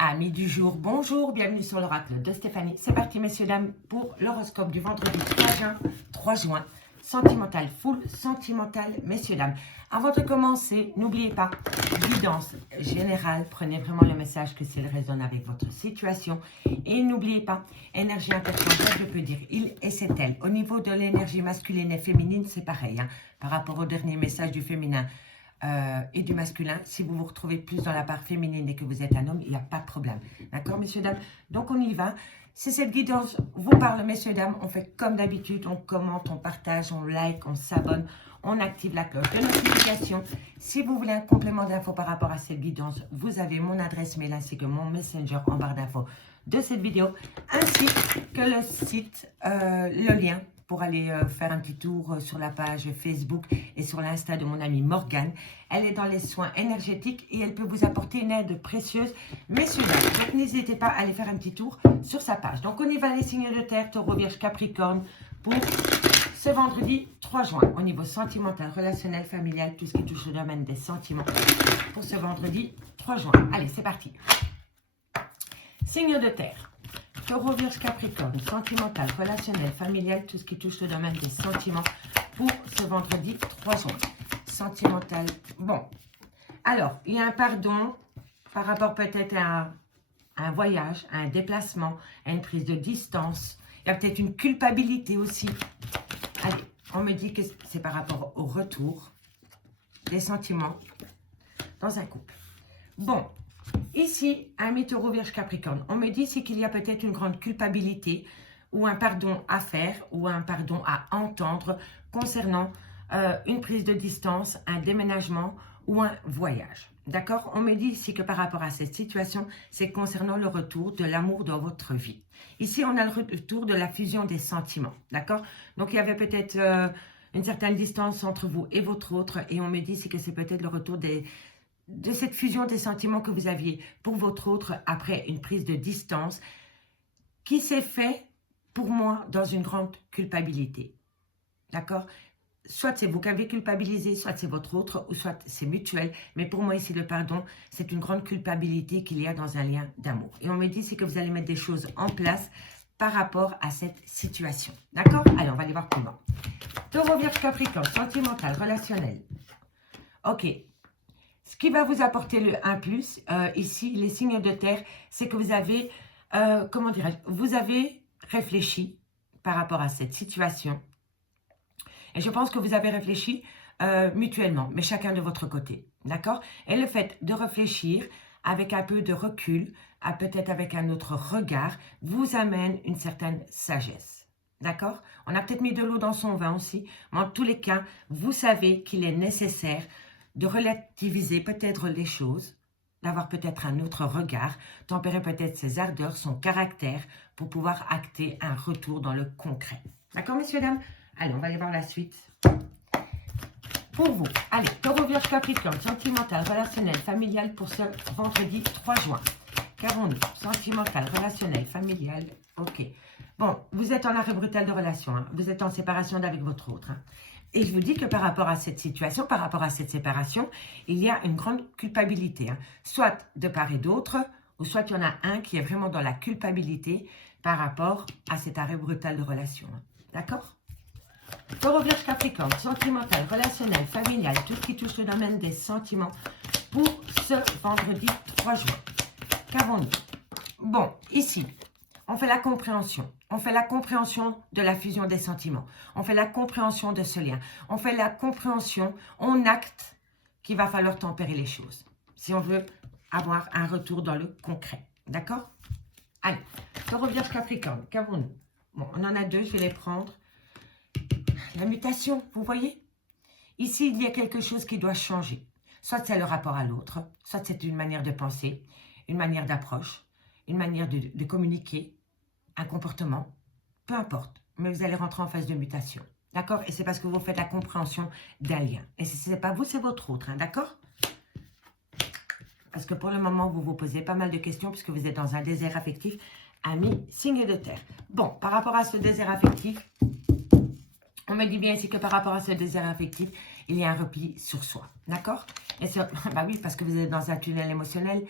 Amis du jour, bonjour, bienvenue sur l'oracle de Stéphanie. C'est parti messieurs, dames, pour l'horoscope du vendredi 3 juin. Sentimental, full sentimental, messieurs, dames. Avant de commencer, n'oubliez pas, guidance générale, prenez vraiment le message que s'il résonne avec votre situation. Et n'oubliez pas, énergie interchangeable, je peux dire il et c'est elle. Au niveau de l'énergie masculine et féminine, c'est pareil, hein, par rapport au dernier message du féminin. Et du masculin, si vous vous retrouvez plus dans la part féminine et que vous êtes un homme, il n'y a pas de problème. D'accord, messieurs, dames? Donc, on y va. Si cette guidance vous parle, messieurs, dames, on fait comme d'habitude, on commente, on partage, on like, on s'abonne, on active la cloche de notification. Si vous voulez un complément d'infos par rapport à cette guidance, vous avez mon adresse mail ainsi que mon messenger en barre d'infos de cette vidéo, ainsi que le site, le lien pour aller faire un petit tour sur la page Facebook et sur l'Insta de mon amie Morgane. Elle est dans les soins énergétiques et elle peut vous apporter une aide précieuse, messieurs, dames. Donc n'hésitez pas à aller faire un petit tour sur sa page. Donc on y va, les signes de terre, taureau, vierge, capricorne, pour ce vendredi 3 juin. Au niveau sentimental, relationnel, familial, tout ce qui touche au domaine des sentiments, pour ce vendredi 3 juin. Allez, c'est parti. Signe de terre. Taureau, vierge, capricorne, sentimental, relationnel, familial, tout ce qui touche le domaine des sentiments pour ce vendredi 3 juin. Sentimental, bon. Alors, il y a un pardon par rapport peut-être à un voyage, à un déplacement, à une prise de distance. Il y a peut-être une culpabilité aussi. Allez, on me dit que c'est par rapport au retour des sentiments dans un couple. Bon. Ici, un taureau, vierge, capricorne. On me dit c'est qu'il y a peut-être une grande culpabilité ou un pardon à faire ou un pardon à entendre concernant une prise de distance, un déménagement ou un voyage. D'accord? On me dit ici que par rapport à cette situation, c'est concernant le retour de l'amour dans votre vie. Ici, on a le retour de la fusion des sentiments. D'accord? Donc, il y avait peut-être une certaine distance entre vous et votre autre. Et on me dit c'est que c'est peut-être le retour de cette fusion des sentiments que vous aviez pour votre autre après une prise de distance qui s'est fait, pour moi, dans une grande culpabilité. D'accord? Soit c'est vous qui avez culpabilisé, soit c'est votre autre, ou soit c'est mutuel. Mais pour moi, ici, le pardon, c'est une grande culpabilité qu'il y a dans un lien d'amour. Et on me dit, c'est que vous allez mettre des choses en place par rapport à cette situation. D'accord? Allez, on va aller voir comment. Taureau, vierge, capricorne, sentimental, relationnel. Ok. Ce qui va vous apporter le 1+, ici, les signes de terre, c'est que vous avez, comment dirais-je, vous avez réfléchi par rapport à cette situation. Et je pense que vous avez réfléchi mutuellement, mais chacun de votre côté, d'accord? Et le fait de réfléchir avec un peu de recul, peut-être avec un autre regard, vous amène une certaine sagesse, d'accord? On a peut-être mis de l'eau dans son vin aussi, mais en tous les cas, vous savez qu'il est nécessaire de relativiser peut-être les choses, d'avoir peut-être un autre regard, tempérer peut-être ses ardeurs, son caractère, pour pouvoir acter un retour dans le concret. D'accord, messieurs, dames? Allez, on va aller voir la suite. Pour vous, allez, taureau, vierge, capricorne, sentimental, relationnel, familial pour ce vendredi 3 juin. Qu'avons-nous? Sentimental, relationnel, familial, ok. Bon, vous êtes en arrêt brutal de relation, hein. Vous êtes en séparation d'avec votre autre, hein. Et je vous dis que par rapport à cette situation, par rapport à cette séparation, il y a une grande culpabilité, hein. Soit de part et d'autre, ou soit il y en a un qui est vraiment dans la culpabilité par rapport à cet arrêt brutal de relation, hein. D'accord? Taureau, vierge, capricorne, sentimental, relationnel, familial, tout ce qui touche le domaine des sentiments pour ce vendredi 3 juin. Qu'avons-nous? Bon, ici, on fait la compréhension. On fait la compréhension de la fusion des sentiments. On fait la compréhension de ce lien. On fait la compréhension, on acte qu'il va falloir tempérer les choses. Si on veut avoir un retour dans le concret. D'accord? Allez, taureau, vierge, capricorne, qu'avons-nous? Bon, on en a deux, je vais les prendre. La mutation, vous voyez? Ici, il y a quelque chose qui doit changer. Soit c'est le rapport à l'autre, soit c'est une manière de penser, une manière d'approche, une manière de communiquer, un comportement, peu importe. Mais vous allez rentrer en phase de mutation. D'accord? Et c'est parce que vous faites la compréhension d'un lien. Et si ce n'est pas vous, c'est votre autre. Hein, d'accord? Parce que pour le moment, vous vous posez pas mal de questions puisque vous êtes dans un désert affectif. Ami, signe de terre. Bon, par rapport à ce désert affectif, on me dit bien ici que par rapport à ce désert affectif, il y a un repli sur soi. D'accord? Et bah oui, parce que vous êtes dans un tunnel émotionnel.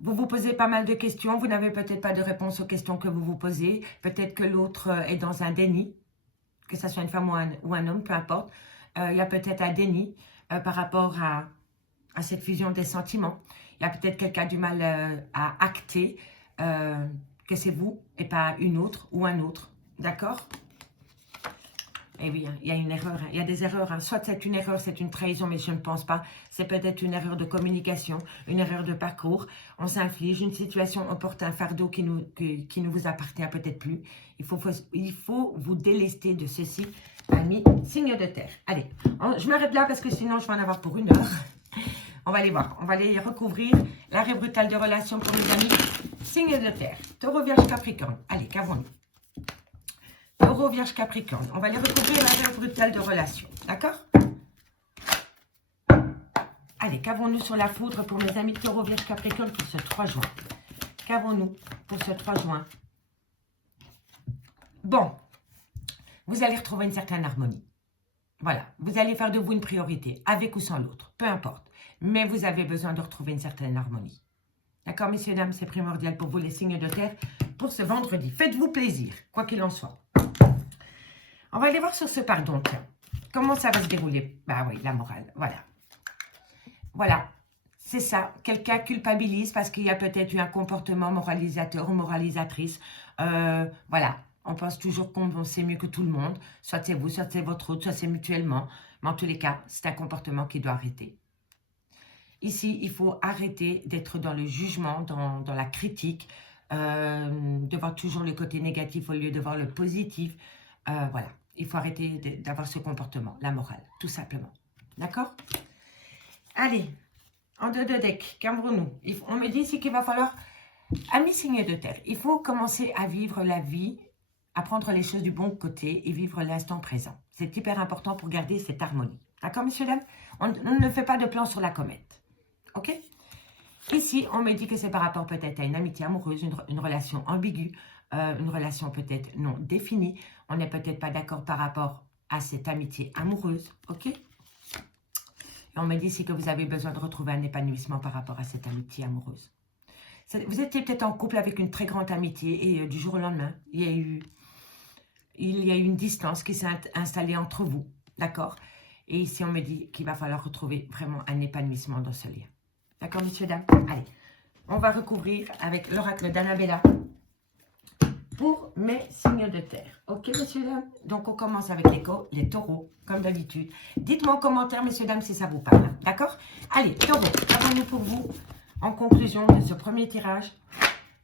Vous vous posez pas mal de questions. Vous n'avez peut-être pas de réponse aux questions que vous vous posez. Peut-être que l'autre est dans un déni, que ce soit une femme ou un homme, peu importe. Il y a peut-être un déni par rapport à cette fusion des sentiments. Il y a peut-être quelqu'un du mal à acter que c'est vous et pas une autre ou un autre. D'accord? Eh oui, il y a une erreur, il y a des erreurs. Soit c'est une erreur, c'est une trahison, mais je ne pense pas. C'est peut-être une erreur de communication, une erreur de parcours. On s'inflige une situation, on porte un fardeau qui ne vous appartient peut-être plus. Il faut vous délester de ceci, amis, signe de terre. Allez, je m'arrête là parce que sinon je vais en avoir pour 1 heure. On va aller voir, on va aller recouvrir l'arrêt brutal de relation pour les amis, signe de terre. Taureau, Vierge, Capricorne. Allez, qu'avons-nous? Taureau, Vierge, Capricorne. On va les recouvrir l'arrêt brutal de relation. D'accord? Allez, qu'avons-nous sur la foudre pour mes amis Taureau, Vierge, Capricorne pour ce 3 juin? Qu'avons-nous pour ce 3 juin? Bon, vous allez retrouver une certaine harmonie. Voilà, vous allez faire de vous une priorité, avec ou sans l'autre, peu importe. Mais vous avez besoin de retrouver une certaine harmonie. D'accord, messieurs, dames, c'est primordial pour vous, les signes de terre, pour ce vendredi. Faites-vous plaisir, quoi qu'il en soit. On va aller voir sur ce pardon, tiens. Comment ça va se dérouler? Bah oui, la morale, voilà. Voilà, c'est ça. Quelqu'un culpabilise parce qu'il y a peut-être eu un comportement moralisateur ou moralisatrice. Voilà, on pense toujours qu'on sait mieux que tout le monde. Soit c'est vous, soit c'est votre autre, soit c'est mutuellement. Mais en tous les cas, c'est un comportement qui doit arrêter. Ici, il faut arrêter d'être dans le jugement, dans la critique, de voir toujours le côté négatif au lieu de voir le positif. Voilà, il faut arrêter d'avoir ce comportement, la morale, tout simplement. D'accord? Allez, en deux de deck, qu'avons-nous? On me dit ici qu'il va falloir, amis signes de terre, il faut commencer à vivre la vie, à prendre les choses du bon côté et vivre l'instant présent. C'est hyper important pour garder cette harmonie. D'accord, messieurs, dames? On ne fait pas de plan sur la comète. Ok? Ici, on me dit que c'est par rapport peut-être à une amitié amoureuse, une relation ambiguë, une relation peut-être non définie. On n'est peut-être pas d'accord par rapport à cette amitié amoureuse. Ok? Et on me dit ici que vous avez besoin de retrouver un épanouissement par rapport à cette amitié amoureuse. Vous étiez peut-être en couple avec une très grande amitié et du jour au lendemain, il y a eu une distance qui s'est installée entre vous. D'accord? Et ici, on me dit qu'il va falloir retrouver vraiment un épanouissement dans ce lien. D'accord, messieurs, dames? Allez, on va recouvrir avec l'oracle d'Annabella pour mes signes de terre. Ok, messieurs, dames? Donc, on commence avec les taureaux, comme d'habitude. Dites-moi en commentaire, messieurs, dames, si ça vous parle. D'accord? Allez, taureaux, qu'avons-nous pour vous en conclusion de ce premier tirage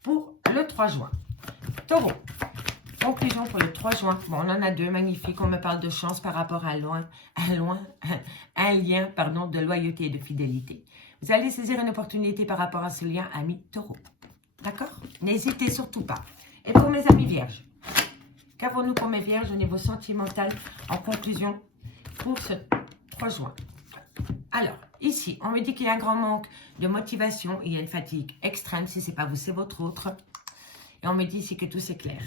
pour le 3 juin? Taureau, conclusion pour le 3 juin. Bon, on en a deux, magnifiques. On me parle de chance par rapport à un lien de loyauté et de fidélité. Vous allez saisir une opportunité par rapport à ce lien, amis taureau. D'accord? N'hésitez surtout pas. Et pour mes amis vierges, qu'avons-nous pour mes vierges au niveau sentimental en conclusion pour ce 3 juin? Alors, ici, on me dit qu'il y a un grand manque de motivation. Il y a une fatigue extrême. Si ce n'est pas vous, c'est votre autre. Et on me dit ici que tout c'est clair.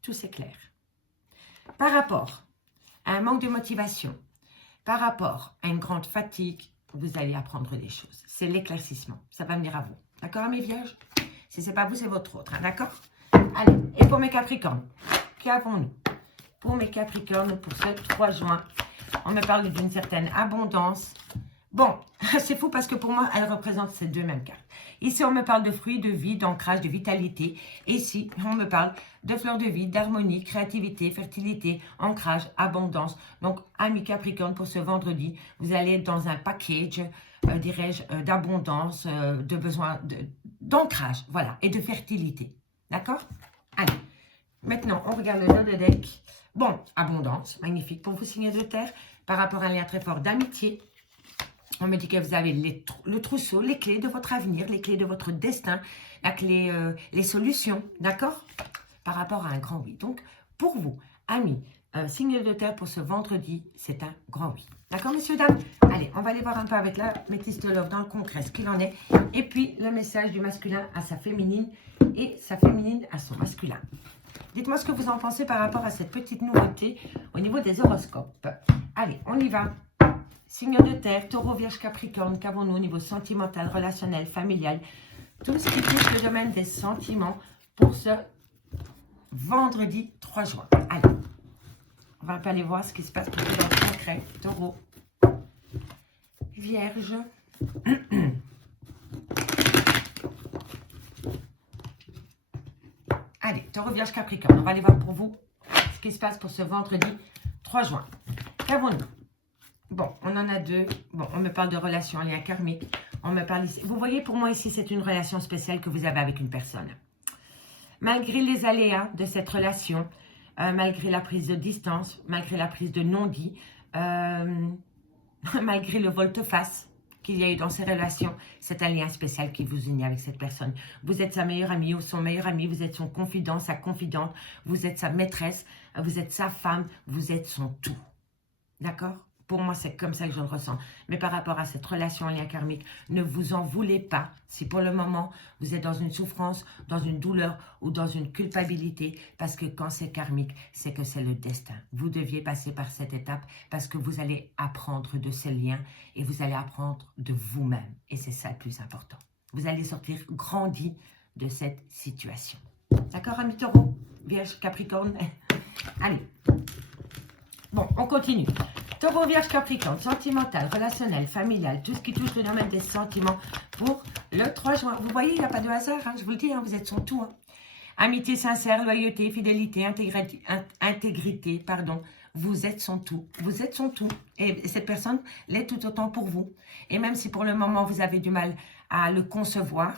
Tout c'est clair. Par rapport à un manque de motivation, par rapport à une grande fatigue, vous allez apprendre des choses. C'est l'éclaircissement. Ça va venir à vous. D'accord, mes vierges? Si ce n'est pas vous, c'est votre autre. Hein, d'accord? Allez, et pour mes capricornes, qu'avons-nous? Pour mes capricornes, pour ce 3 juin, on me parle d'une certaine abondance. Bon, c'est fou parce que pour moi, elle représente ces deux mêmes cartes. Ici, on me parle de fruits, de vie, d'ancrage, de vitalité. Et ici, on me parle de fleurs de vie, d'harmonie, créativité, fertilité, ancrage, abondance. Donc, amis Capricorne, pour ce vendredi, vous allez être dans un package, dirais-je, d'abondance, de besoin d'ancrage, voilà, et de fertilité. D'accord? Allez, maintenant, on regarde le dos de deck. Bon, abondance, magnifique pour vous, signes de terre, par rapport à un lien très fort d'amitié. On me dit que vous avez le trousseau, les clés de votre avenir, les clés de votre destin, la clé, les solutions, d'accord? Par rapport à un grand oui. Donc, pour vous, amis, signe de terre pour ce vendredi, c'est un grand oui. D'accord, messieurs, dames? Allez, on va aller voir un peu avec la métisse de love dans le concret, ce qu'il en est. Et puis, le message du masculin à sa féminine et sa féminine à son masculin. Dites-moi ce que vous en pensez par rapport à cette petite nouveauté au niveau des horoscopes. Allez, on y va. Signe de terre, taureau, vierge, capricorne, qu'avons-nous au niveau sentimental, relationnel, familial, tout ce qui touche le domaine des sentiments pour ce vendredi 3 juin. Allez, on va aller voir ce qui se passe pour vous dans le concret. Taureau, Vierge, allez, Taureau, Vierge, Capricorne. On va aller voir pour vous ce qui se passe pour ce vendredi 3 juin. Qu'avons-nous? Bon, on en a deux. Bon, on me parle de relation en lien karmique. On me parle ici. Vous voyez, pour moi, ici, c'est une relation spéciale que vous avez avec une personne. Malgré les aléas de cette relation, malgré la prise de distance, malgré la prise de non-dit, malgré le volte-face qu'il y a eu dans ces relations, c'est un lien spécial qui vous unit avec cette personne. Vous êtes sa meilleure amie ou son meilleur ami, vous êtes son confident, sa confidente, vous êtes sa maîtresse, vous êtes sa femme, vous êtes son tout. D'accord? Pour moi, c'est comme ça que je le ressens. Mais par rapport à cette relation en lien karmique, ne vous en voulez pas si pour le moment, vous êtes dans une souffrance, dans une douleur ou dans une culpabilité. Parce que quand c'est karmique, c'est que c'est le destin. Vous deviez passer par cette étape parce que vous allez apprendre de ces liens et vous allez apprendre de vous-même. Et c'est ça le plus important. Vous allez sortir grandi de cette situation. D'accord, amis taureau, Vierge, Capricorne? Allez. Bon, on continue. Taureau, Vierge, Capricorne, sentimental, relationnel, familial, tout ce qui touche le domaine des sentiments pour le 3 juin. Vous voyez, il n'y a pas de hasard, hein, je vous le dis, hein, vous êtes son tout. Hein. Amitié sincère, loyauté, fidélité, intégrité, pardon. Vous êtes son tout. Vous êtes son tout. Et cette personne l'est tout autant pour vous. Et même si pour le moment, vous avez du mal à le concevoir,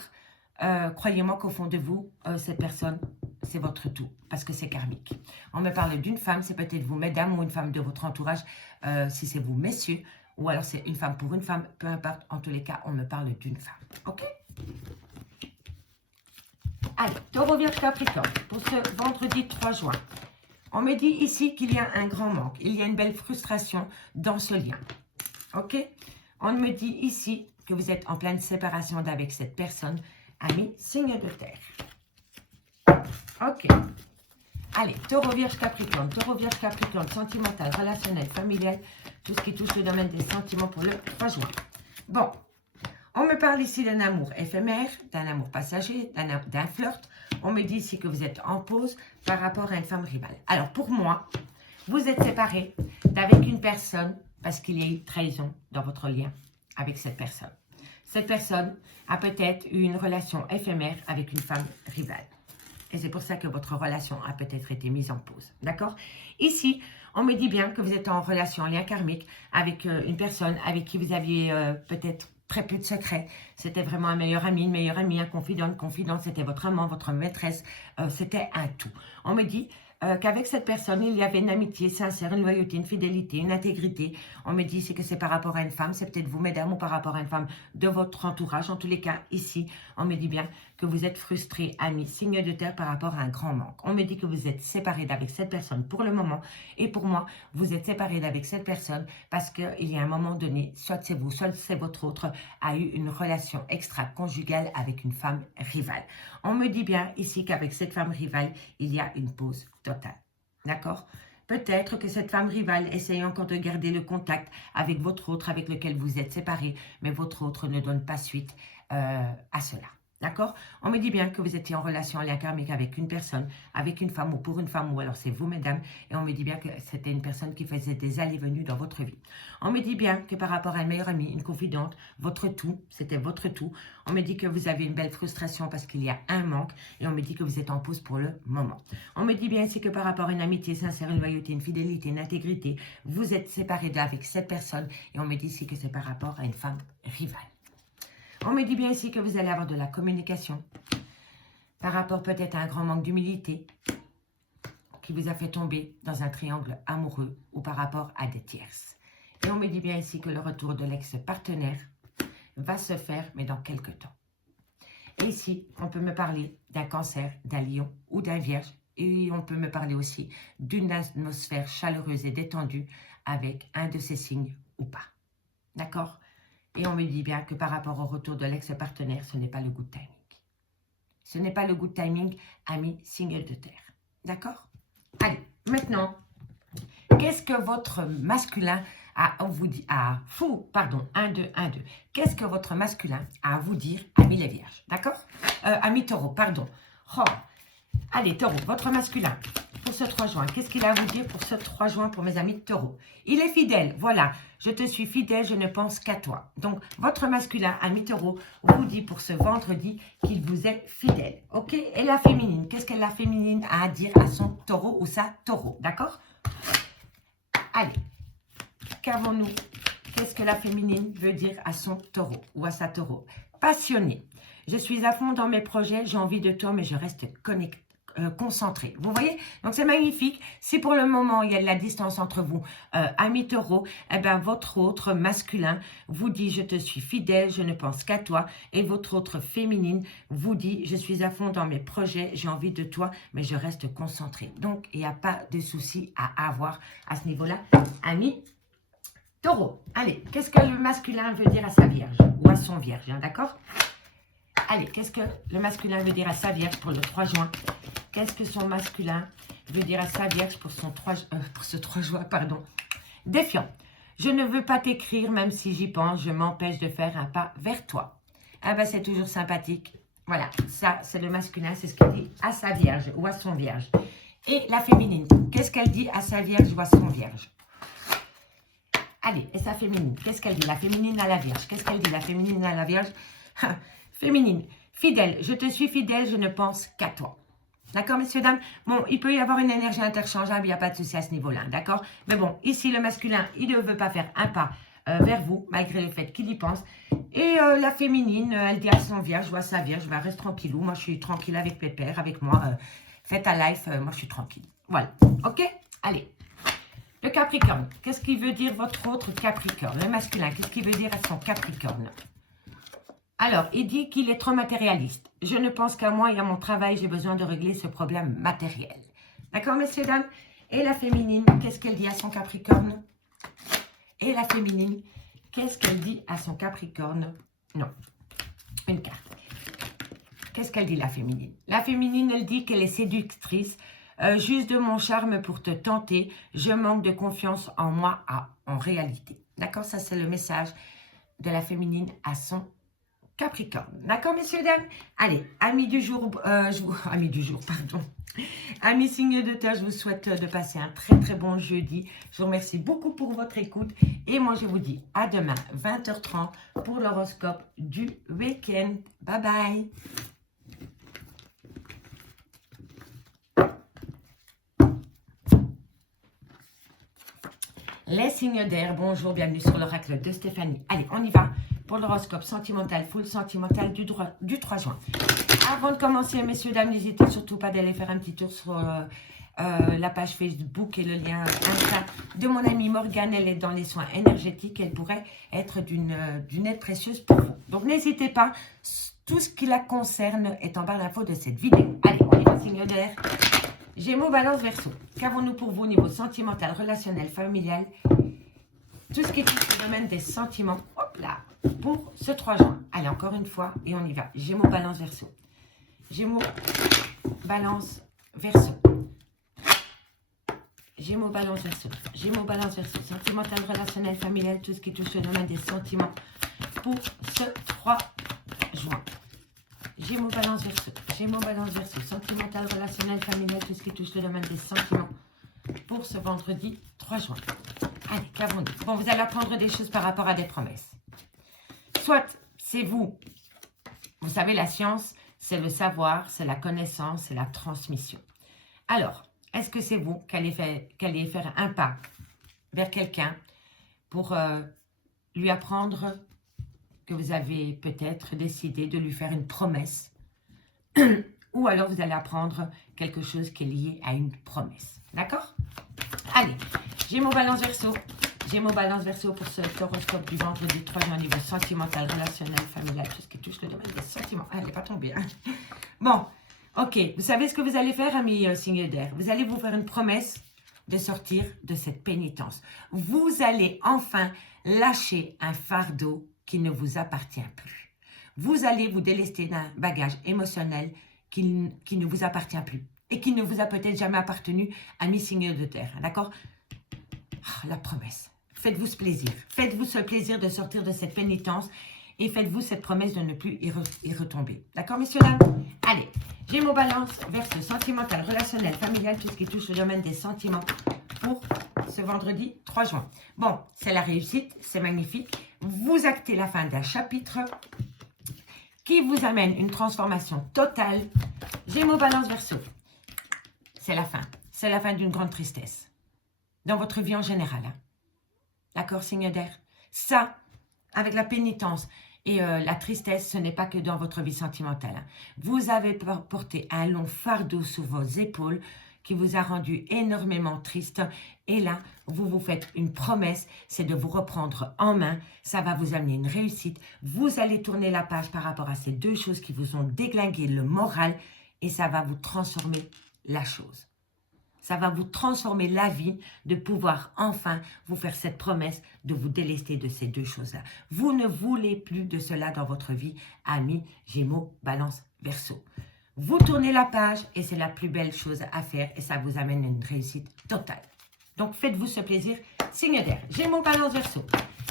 croyez-moi qu'au fond de vous, cette personne, c'est votre tout, parce que c'est karmique. On me parle d'une femme, c'est peut-être vous, mesdames, ou une femme de votre entourage, si c'est vous, messieurs, ou alors c'est une femme pour une femme, peu importe, en tous les cas, on me parle d'une femme. Ok? Allez, Taureau, Vierge, Capricorne, pour ce vendredi 3 juin. On me dit ici qu'il y a un grand manque, il y a une belle frustration dans ce lien. Ok? On me dit ici que vous êtes en pleine séparation avec cette personne, ami, signe de terre. Ok. Allez, Taureau, Vierge, Capricorne. Taureau, Vierge, Capricorne, sentimental, relationnel, familial, tout ce qui touche le domaine des sentiments pour le 3 juin. Bon, on me parle ici d'un amour éphémère, d'un amour passager, d'un flirt. On me dit ici que vous êtes en pause par rapport à une femme rivale. Alors, pour moi, vous êtes séparés d'avec une personne parce qu'il y a eu trahison dans votre lien avec cette personne. Cette personne a peut-être eu une relation éphémère avec une femme rivale. Et c'est pour ça que votre relation a peut-être été mise en pause. D'accord? Ici, on me dit bien que vous êtes en relation, en lien karmique, avec une personne avec qui vous aviez peut-être très peu de secrets. C'était vraiment un meilleur ami, une meilleure amie, un confident, une confidente. C'était votre amant, votre maîtresse. C'était un tout. On me dit qu'avec cette personne, il y avait une amitié sincère, une loyauté, une fidélité, une intégrité. On me dit que c'est par rapport à une femme, c'est peut-être vous, mesdames, ou par rapport à une femme de votre entourage. En tous les cas, ici, on me dit bien que vous êtes frustrés, amis, signe de terre par rapport à un grand manque. On me dit que vous êtes séparés d'avec cette personne pour le moment. Et pour moi, vous êtes séparés d'avec cette personne parce qu'il y a un moment donné, soit c'est vous, soit c'est votre autre, a eu une relation extra-conjugale avec une femme rivale. On me dit bien ici qu'avec cette femme rivale, il y a une pause totale. D'accord? Peut-être que cette femme rivale essaye encore de garder le contact avec votre autre, avec lequel vous êtes séparés, mais votre autre ne donne pas suite à cela. D'accord? On me dit bien que vous étiez en relation en lien karmique avec une personne, avec une femme ou pour une femme, ou alors c'est vous, mesdames, et on me dit bien que c'était une personne qui faisait des allées-venues dans votre vie. On me dit bien que par rapport à une meilleure amie, une confidente, votre tout, c'était votre tout. On me dit que vous avez une belle frustration parce qu'il y a un manque, et on me dit que vous êtes en pause pour le moment. On me dit bien aussi que par rapport à une amitié sincère, une loyauté, une fidélité, une intégrité, vous êtes séparés avec cette personne, et on me dit ici que c'est par rapport à une femme rivale. On me dit bien ici que vous allez avoir de la communication par rapport peut-être à un grand manque d'humilité qui vous a fait tomber dans un triangle amoureux ou par rapport à des tierces. Et on me dit bien ici que le retour de l'ex-partenaire va se faire, mais dans quelques temps. Et ici, on peut me parler d'un cancer, d'un lion ou d'un vierge. Et on peut me parler aussi d'une atmosphère chaleureuse et détendue avec un de ces signes ou pas. D'accord ? Et on me dit bien que par rapport au retour de l'ex-partenaire, ce n'est pas le good timing. Ce n'est pas le good timing, ami single de terre. D'accord? Allez, maintenant, qu'est-ce que votre masculin pardon, 1, 2, 1, 2. Qu'est-ce que votre masculin a à vous dire, amis les vierges, d'accord? Amis taureaux, pardon. Oh. Allez, taureau, votre masculin, pour ce 3 juin, qu'est-ce qu'il a à vous dire pour ce 3 juin pour mes amis taureaux? Il est fidèle, voilà. Je te suis fidèle, je ne pense qu'à toi. Donc, votre masculin, ami taureau, vous dit pour ce vendredi qu'il vous est fidèle, ok? Et la féminine, qu'est-ce que la féminine a à dire à son taureau ou sa taureau, d'accord? Allez, qu'avons-nous? Qu'est-ce que la féminine veut dire à son taureau ou à sa taureau? Passionné. Je suis à fond dans mes projets, j'ai envie de toi, mais je reste concentré. Vous voyez? Donc, c'est magnifique. Si pour le moment, il y a de la distance entre vous, amis taureau, eh bien, votre autre masculin vous dit, je te suis fidèle, je ne pense qu'à toi. Et votre autre féminine vous dit, je suis à fond dans mes projets, j'ai envie de toi, mais je reste concentré. Donc, il n'y a pas de souci à avoir à ce niveau-là, amis taureau. Allez, qu'est-ce que le masculin veut dire à sa vierge ou à son vierge, hein, d'accord? Allez, qu'est-ce que le masculin veut dire à sa vierge pour le 3 juin? Qu'est-ce que son masculin veut dire à sa vierge pour ce 3 juin, pardon? Défiant. Je ne veux pas t'écrire, même si j'y pense, je m'empêche de faire un pas vers toi. Ah ben, c'est toujours sympathique. Voilà, ça, c'est le masculin, c'est ce qu'il dit à sa vierge ou à son vierge. Et la féminine, qu'est-ce qu'elle dit à sa vierge ou à son vierge? Allez, et sa féminine, qu'est-ce qu'elle dit? La féminine à la vierge, qu'est-ce qu'elle dit? La féminine à la vierge. Féminine, fidèle, je te suis fidèle, je ne pense qu'à toi. D'accord, messieurs, dames? Bon, il peut y avoir une énergie interchangeable, il n'y a pas de souci à ce niveau-là, d'accord? Mais bon, ici, le masculin, il ne veut pas faire un pas vers vous, malgré le fait qu'il y pense. Et la féminine, elle dit à son vierge ou à sa vierge, va reste tranquillou, moi je suis tranquille avec Pépère, avec moi, faites ta life, moi je suis tranquille. Voilà, ok? Allez. Le Capricorne, qu'est-ce qu'il veut dire votre autre Capricorne? Le masculin, qu'est-ce qu'il veut dire à son Capricorne? Alors, il dit qu'il est trop matérialiste. Je ne pense qu'à moi et à mon travail, j'ai besoin de régler ce problème matériel. D'accord, messieurs, dames? Et la féminine, qu'est-ce qu'elle dit à son Capricorne? Et la féminine, qu'est-ce qu'elle dit à son Capricorne? Non, une carte. Qu'est-ce qu'elle dit, la féminine? La féminine, elle dit qu'elle est séductrice. Juste de mon charme pour te tenter, je manque de confiance en moi en réalité. D'accord, ça c'est le message de la féminine à son Capricorne. D'accord, messieurs, dames? Allez, amis du jour, pardon. Amis signes de terre, je vous souhaite de passer un très très bon jeudi. Je vous remercie beaucoup pour votre écoute. Et moi, je vous dis à demain, 20h30, pour l'horoscope du week-end. Bye bye. Les signes d'air, bonjour, bienvenue sur l'oracle de Stéphanie. Allez, on y va pour l'horoscope sentimental, full sentimental du 3 juin. Avant de commencer, messieurs, dames, n'hésitez surtout pas d'aller faire un petit tour sur la page Facebook et le lien Insta de mon amie Morgane. Elle est dans les soins énergétiques. Elle pourrait être d'une aide précieuse pour vous. Donc, n'hésitez pas. Tout ce qui la concerne est en barre d'infos de cette vidéo. Allez, on y va, signe d'air. Gémeaux, Balance, Verseau. Qu'avons-nous pour vous au niveau sentimental, relationnel, familial? Tout ce qui est le domaine des sentiments. Hop là, pour ce 3 juin. Allez, encore une fois, et on y va. Gémeaux, Balance, Verseau. Gémeaux, Balance, Verseau. Gémeaux, Balance, Verseau. Gémeaux, Balance, Verseau. Sentimental, relationnel, familial, tout ce qui touche le domaine des sentiments pour ce 3 juin. Gémeaux, Balance, Verseau. Gémeaux, Balance, Verseau. Sentimental, relationnel, familial, tout ce qui touche le domaine des sentiments pour ce vendredi 3 juin. Allez, qu'avons-nous? Bon, vous allez apprendre des choses par rapport à des promesses. Soit c'est vous. Vous savez, la science, c'est le savoir, c'est la connaissance, c'est la transmission. Alors, est-ce que c'est vous qui allez faire un pas vers quelqu'un pour lui apprendre que vous avez peut-être décidé de lui faire une promesse, ou alors vous allez apprendre quelque chose qui est lié à une promesse. D'accord? Allez, Gémeaux, Balance, Verseau. Gémeaux, Balance, Verseau pour cet horoscope du vendredi 3 juin, niveau sentimental, relationnel, familial, tout ce qui touche le domaine des sentiments. Ah, elle n'est pas tombée. Hein? Bon, ok. Vous savez ce que vous allez faire, amis signes d'air? Vous allez vous faire une promesse de sortir de cette pénitence. Vous allez enfin lâcher un fardeau qui ne vous appartient plus. Vous allez vous délester d'un bagage émotionnel qui ne vous appartient plus et qui ne vous a peut-être jamais appartenu, amis signes de terre. D'accord? Oh, la promesse. faites-vous ce plaisir. Faites-vous ce plaisir de sortir de cette pénitence et faites-vous cette promesse de ne plus y retomber. D'accord, messieurs, dames? Allez, Gémeaux, Balance, Verseau, sentimental, relationnel, familial, tout ce qui touche le domaine des sentiments pour ce vendredi 3 juin. Bon, c'est la réussite, c'est magnifique. Vous actez la fin d'un chapitre qui vous amène une transformation totale. Gémeaux, Balance, Verseau, c'est la fin. C'est la fin d'une grande tristesse dans votre vie en général. Hein. D'accord, signe d'air? Ça, avec la pénitence et la tristesse, ce n'est pas que dans votre vie sentimentale. Hein. Vous avez porté un long fardeau sur vos épaules qui vous a rendu énormément triste. Et là, vous vous faites une promesse, c'est de vous reprendre en main. Ça va vous amener une réussite. Vous allez tourner la page par rapport à ces deux choses qui vous ont déglingué le moral et ça va vous transformer la chose. Ça va vous transformer la vie de pouvoir enfin vous faire cette promesse de vous délester de ces deux choses-là. Vous ne voulez plus de cela dans votre vie, amis, Gémeaux, Balance, Verseau. Vous tournez la page et c'est la plus belle chose à faire et ça vous amène une réussite totale. Donc faites-vous ce plaisir, signe d'air. Gémeaux, Balance, Verseau.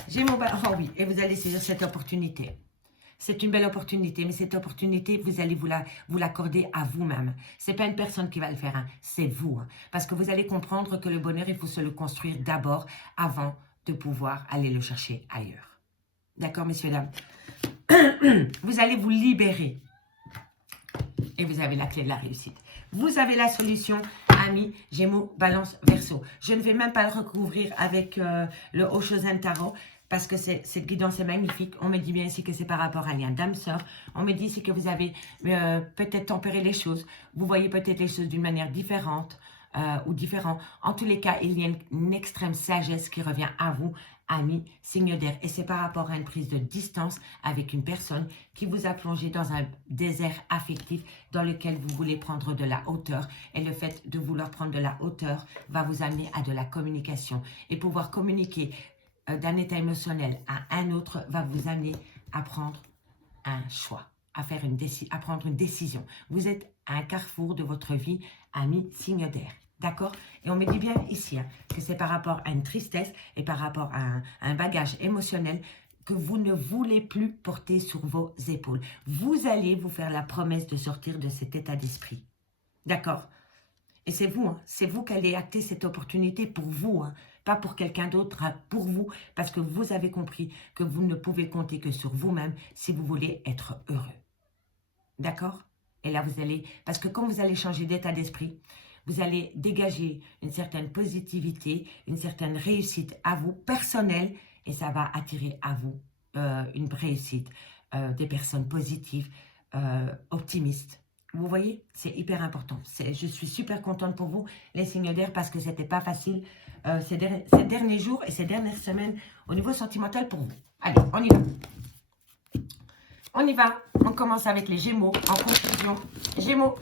Gémeaux, Balance, oh oui, et vous allez saisir cette opportunité. C'est une belle opportunité, mais cette opportunité, vous allez vous l'accorder à vous-même. Ce n'est pas une personne qui va le faire, hein, c'est vous. Hein, parce que vous allez comprendre que le bonheur, il faut se le construire d'abord avant de pouvoir aller le chercher ailleurs. D'accord, messieurs, dames? Vous allez vous libérer. Et vous avez la clé de la réussite. Vous avez la solution, amis, Gémeaux, Balance, Verseau. Je ne vais même pas le recouvrir avec le Oshozen Tarot. Parce que cette guidance est magnifique. On me dit bien ici que c'est par rapport à un lien d'âme-sœur. On me dit ici que vous avez peut-être tempéré les choses. Vous voyez peut-être les choses d'une manière différente ou différente. En tous les cas, il y a une extrême sagesse qui revient à vous, amis, signe d'air. Et c'est par rapport à une prise de distance avec une personne qui vous a plongé dans un désert affectif dans lequel vous voulez prendre de la hauteur. Et le fait de vouloir prendre de la hauteur va vous amener à de la communication. Et pouvoir communiquer d'un état émotionnel à un autre va vous amener à prendre un choix, à prendre une décision. Vous êtes à un carrefour de votre vie, ami, signe d'air. D'accord? Et on me dit bien ici hein, que c'est par rapport à une tristesse et par rapport à un bagage émotionnel que vous ne voulez plus porter sur vos épaules. Vous allez vous faire la promesse de sortir de cet état d'esprit. D'accord? Et c'est vous qui allez acter cette opportunité pour vous, hein, pas pour quelqu'un d'autre, hein, pour vous, parce que vous avez compris que vous ne pouvez compter que sur vous-même si vous voulez être heureux. D'accord? Et là, vous allez, parce que quand vous allez changer d'état d'esprit, vous allez dégager une certaine positivité, une certaine réussite à vous, personnelle, et ça va attirer à vous une réussite, des personnes positives, optimistes. Vous voyez, c'est hyper important. Je suis super contente pour vous, les signes d'air, parce que ce n'était pas facile ces derniers jours et ces dernières semaines au niveau sentimental pour vous. Allez, on y va. On y va. On commence avec les Gémeaux. En conclusion, Gémeaux,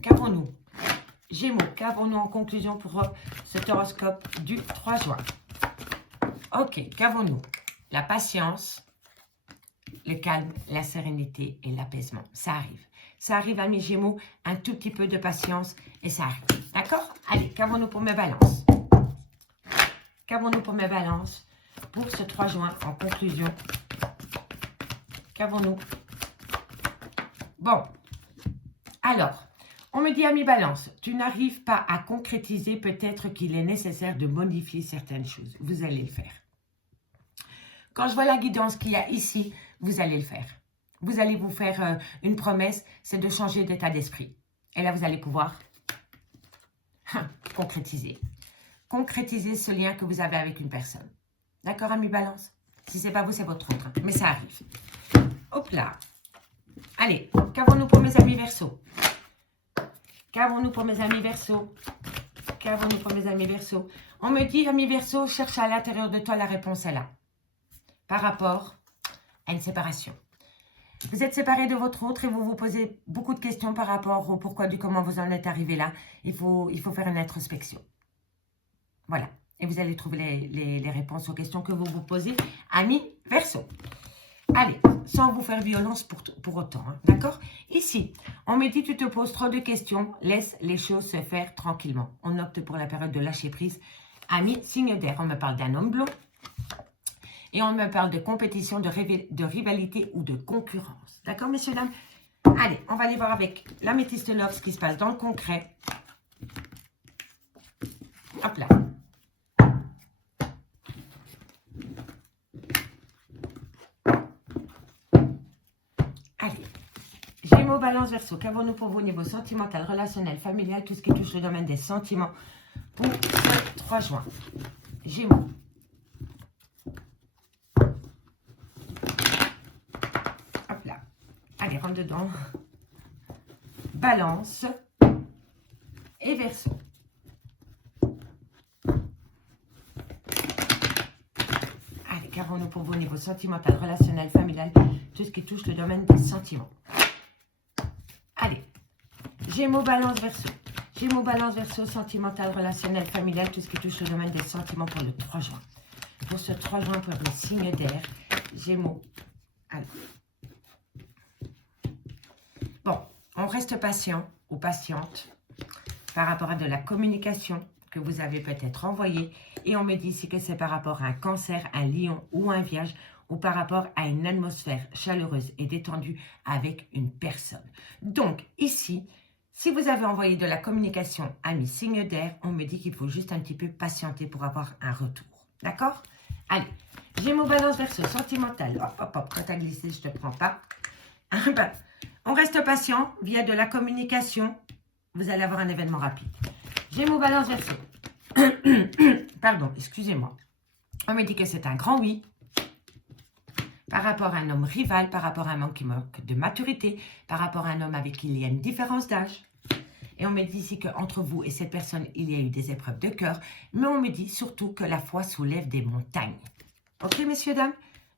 qu'avons-nous? Gémeaux, qu'avons-nous en conclusion pour cet horoscope du 3 juin? Ok, qu'avons-nous? La patience, le calme, la sérénité et l'apaisement. Ça arrive. Ça arrive, amis Gémeaux, un tout petit peu de patience et ça arrive. D'accord? Allez, qu'avons-nous pour mes balances? Qu'avons-nous pour mes balances pour ce 3 juin en conclusion? Qu'avons-nous? Bon, alors, on me dit, ami Balance, tu n'arrives pas à concrétiser, peut-être qu'il est nécessaire de modifier certaines choses. Vous allez le faire. Quand je vois la guidance qu'il y a ici, vous allez le faire. Vous allez vous faire une promesse, c'est de changer d'état d'esprit. Et là, vous allez pouvoir concrétiser. Concrétiser ce lien que vous avez avec une personne. D'accord, ami Balance? Si ce n'est pas vous, c'est votre autre. Mais ça arrive. Hop là. Allez, qu'avons-nous pour mes amis Verseau? Qu'avons-nous pour mes amis Verseau? Qu'avons-nous pour mes amis Verseau? On me dit, ami Verseau, cherche à l'intérieur de toi, la réponse est là. Par rapport à une séparation. Vous êtes séparé de votre autre et vous vous posez beaucoup de questions par rapport au pourquoi du comment vous en êtes arrivé là. Il faut faire une introspection. Voilà. Et vous allez trouver les réponses aux questions que vous vous posez, amis Verseau. Allez, sans vous faire violence pour autant, hein, d'accord? Ici, on me dit, tu te poses trop de questions, laisse les choses se faire tranquillement. On opte pour la période de lâcher prise. Amis, signe d'air, on me parle d'un homme blond, Et on me parle de compétition, de rivalité ou de concurrence. D'accord, messieurs, dames? Allez, on va aller voir avec l'améthyste love ce qui se passe dans le concret. Hop là. Allez. Gémeaux, Balance, Verseau. Qu'avons-nous pour vous au niveau sentimental, relationnel, familial, tout ce qui touche le domaine des sentiments pour ce 3 juin. Gémeaux. Hop là. Allez, rentre dedans. Balance et Verseau. Allez, qu'avons-nous pour vous au niveau sentimental, relationnel, familial, tout ce qui touche le domaine des sentiments. Allez, Gémeaux, Balance, Verseau. Gémeaux, Balance, Verseau, sentimental, relationnel, familial, tout ce qui touche le domaine des sentiments pour le 3 juin. Pour ce 3 juin, pour les signes d'air, Gémeaux. Allez. Bon, on reste patient ou patiente par rapport à de la communication que vous avez peut-être envoyée. Et on me dit ici que c'est par rapport à un cancer, un lion ou un vierge, ou par rapport à une atmosphère chaleureuse et détendue avec une personne. Donc, ici, si vous avez envoyé de la communication à mes signes d'air, on me dit qu'il faut juste un petit peu patienter pour avoir un retour. D'accord? Allez, Gémeaux, Balance, Verseau, sentimental. Hop, hop, hop, quand t'as glissé, je te prends pas. On reste patient via de la communication. Vous allez avoir un événement rapide. Gémeaux, Balance, Verseau. Pardon, excusez-moi. On me dit que c'est un grand oui. Par rapport à un homme rival, par rapport à un homme qui manque de maturité, par rapport à un homme avec qui il y a une différence d'âge. Et on me dit ici qu'entre vous et cette personne, il y a eu des épreuves de cœur. Mais on me dit surtout que la foi soulève des montagnes. Ok, messieurs, dames?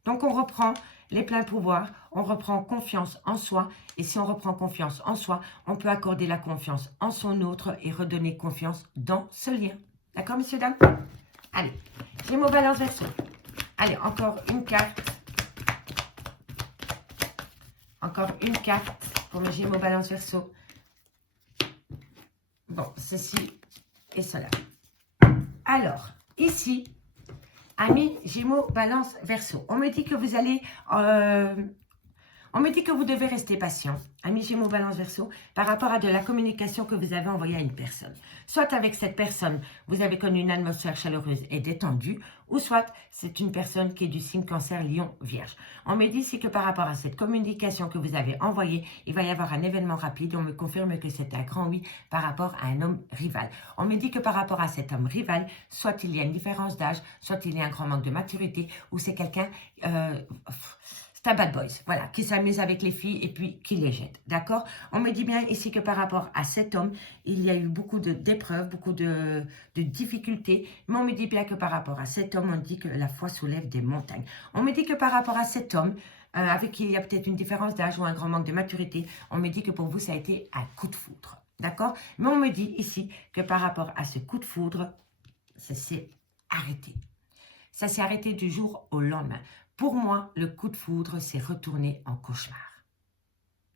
Donc, on reprend les pleins pouvoirs, on reprend confiance en soi. Et si on reprend confiance en soi, on peut accorder la confiance en son autre et redonner confiance dans ce lien. D'accord, messieurs, dames? Allez, Gémeaux, Balance, Verseau. Allez, encore une carte. Encore une carte pour mes Gémeaux, Balance, Verseau. Bon, ceci et cela. Alors, ici, amis Gémeaux, Balance, Verseau, on me dit que vous allez... on me dit que vous devez rester patient, amis Gémeaux, Balance, Verseau, par rapport à de la communication que vous avez envoyée à une personne. Soit avec cette personne, vous avez connu une atmosphère chaleureuse et détendue, ou soit c'est une personne qui est du signe cancer, lion, vierge. On me dit ici que par rapport à cette communication que vous avez envoyée, il va y avoir un événement rapide. On me confirme que c'est un grand oui par rapport à un homme rival. On me dit que par rapport à cet homme rival, soit il y a une différence d'âge, soit il y a un grand manque de maturité, ou c'est quelqu'un... c'est un bad boys, voilà, qui s'amuse avec les filles et puis qui les jette, d'accord? On me dit bien ici que par rapport à cet homme, il y a eu beaucoup d'épreuves, beaucoup de difficultés, mais on me dit bien que par rapport à cet homme, on dit que la foi soulève des montagnes. On me dit que par rapport à cet homme, avec qui il y a peut-être une différence d'âge ou un grand manque de maturité, on me dit que pour vous, ça a été un coup de foudre, d'accord? Mais on me dit ici que par rapport à ce coup de foudre, ça s'est arrêté. Ça s'est arrêté du jour au lendemain. Pour moi, le coup de foudre s'est retourné en cauchemar.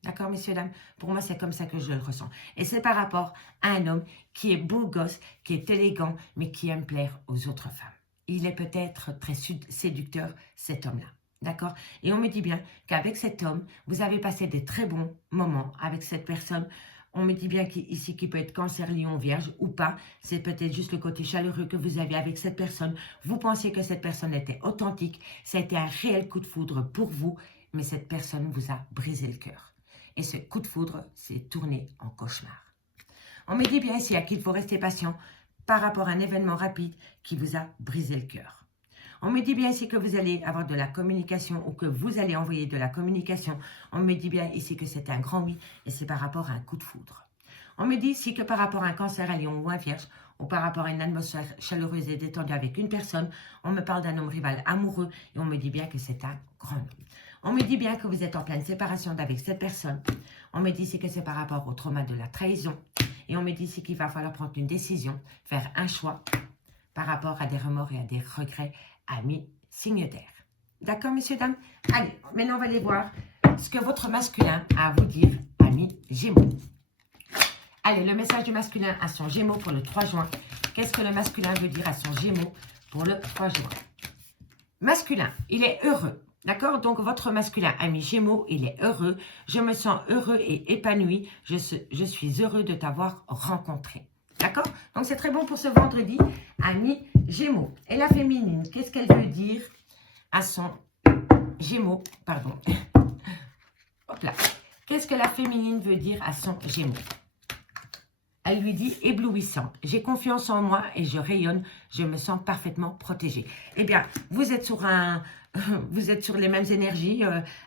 D'accord, messieurs, dames? Pour moi, c'est comme ça que je le ressens. Et c'est par rapport à un homme qui est beau gosse, qui est élégant, mais qui aime plaire aux autres femmes. Il est peut-être très séducteur, cet homme-là. D'accord? Et on me dit bien qu'avec cet homme, vous avez passé des très bons moments avec cette personne. On me dit bien ici qu'il peut être cancer, lion, vierge ou pas. C'est peut-être juste le côté chaleureux que vous avez avec cette personne. Vous pensiez que cette personne était authentique. Ça a été un réel coup de foudre pour vous. Mais cette personne vous a brisé le cœur. Et ce coup de foudre s'est tourné en cauchemar. On me dit bien ici qu'il faut rester patient par rapport à un événement rapide qui vous a brisé le cœur. On me dit bien ici que vous allez avoir de la communication ou que vous allez envoyer de la communication. On me dit bien ici que c'est un grand oui et c'est par rapport à un coup de foudre. On me dit ici que par rapport à un cancer, un lion ou un vierge ou par rapport à une atmosphère chaleureuse et détendue avec une personne, on me parle d'un homme rival amoureux et on me dit bien que c'est un grand homme. On me dit bien que vous êtes en pleine séparation avec cette personne. On me dit ici que c'est par rapport au trauma de la trahison. Et on me dit ici qu'il va falloir prendre une décision, faire un choix par rapport à des remords et à des regrets. Amis signe d'air. D'accord, messieurs, dames? Allez, maintenant, on va aller voir ce que votre masculin a à vous dire, amis Gémeaux. Allez, le message du masculin à son Gémeaux pour le 3 juin. Qu'est-ce que le masculin veut dire à son Gémeaux pour le 3 juin? masculin, il est heureux. D'accord? Donc, votre masculin ami Gémeaux, il est heureux. Je me sens heureux et épanoui. Je suis heureux de t'avoir rencontré. D'accord? Donc, c'est très bon pour ce vendredi, ami Gémeaux. Et la féminine, qu'est-ce qu'elle veut dire à son Gémeaux? Pardon. Hop là. Qu'est-ce que la féminine veut dire à son Gémeaux? Elle lui dit éblouissante. J'ai confiance en moi et je rayonne. Je me sens parfaitement protégée. Eh bien, vous êtes sur les mêmes énergies,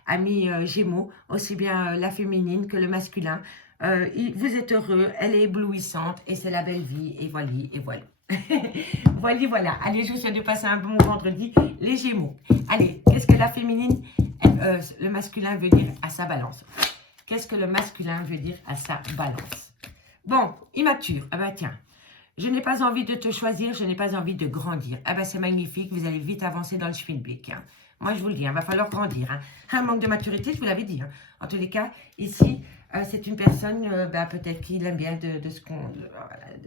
amis Gémeaux, aussi bien la féminine que le masculin. Vous êtes heureux, elle est éblouissante et c'est la belle vie. Et voilà, et voilà. Voilà. Allez, je vous souhaite de passer un bon vendredi, les Gémeaux. Allez, qu'est-ce que la féminine, le masculin veut dire à sa balance? Qu'est-ce que le masculin veut dire à sa balance? Bon, immature. Ah ben tiens, je n'ai pas envie de te choisir, je n'ai pas envie de grandir. Ah ben c'est magnifique, vous allez vite avancer dans le schmilblick. Hein. Moi je vous le dis, il va falloir grandir. Hein. Un manque de maturité, je vous l'avais dit. Hein. En tous les cas, ici, c'est une personne, peut-être qu'il aime bien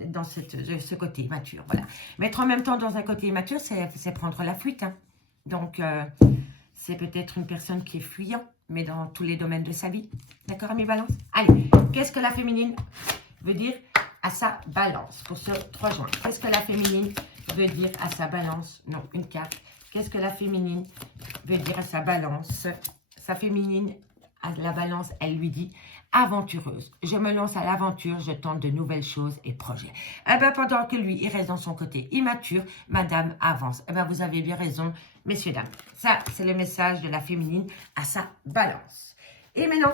dans ce côté immature. Voilà. Mais être en même temps dans un côté immature, c'est prendre la fuite. Hein. Donc, c'est peut-être une personne qui est fuyant, mais dans tous les domaines de sa vie. D'accord, mes balances? Allez, qu'est-ce que la féminine veut dire à sa balance pour ce 3 juin? Qu'est-ce que la féminine veut dire à sa balance? Non, une carte. Qu'est-ce que la féminine veut dire à sa balance? Sa féminine, à la balance, elle lui dit aventureuse. Je me lance à l'aventure, je tente de nouvelles choses et projets. Eh bien, pendant que lui, il reste dans son côté immature, madame avance. Eh bien, vous avez bien raison, messieurs, dames. Ça, c'est le message de la féminine à sa balance. Et maintenant,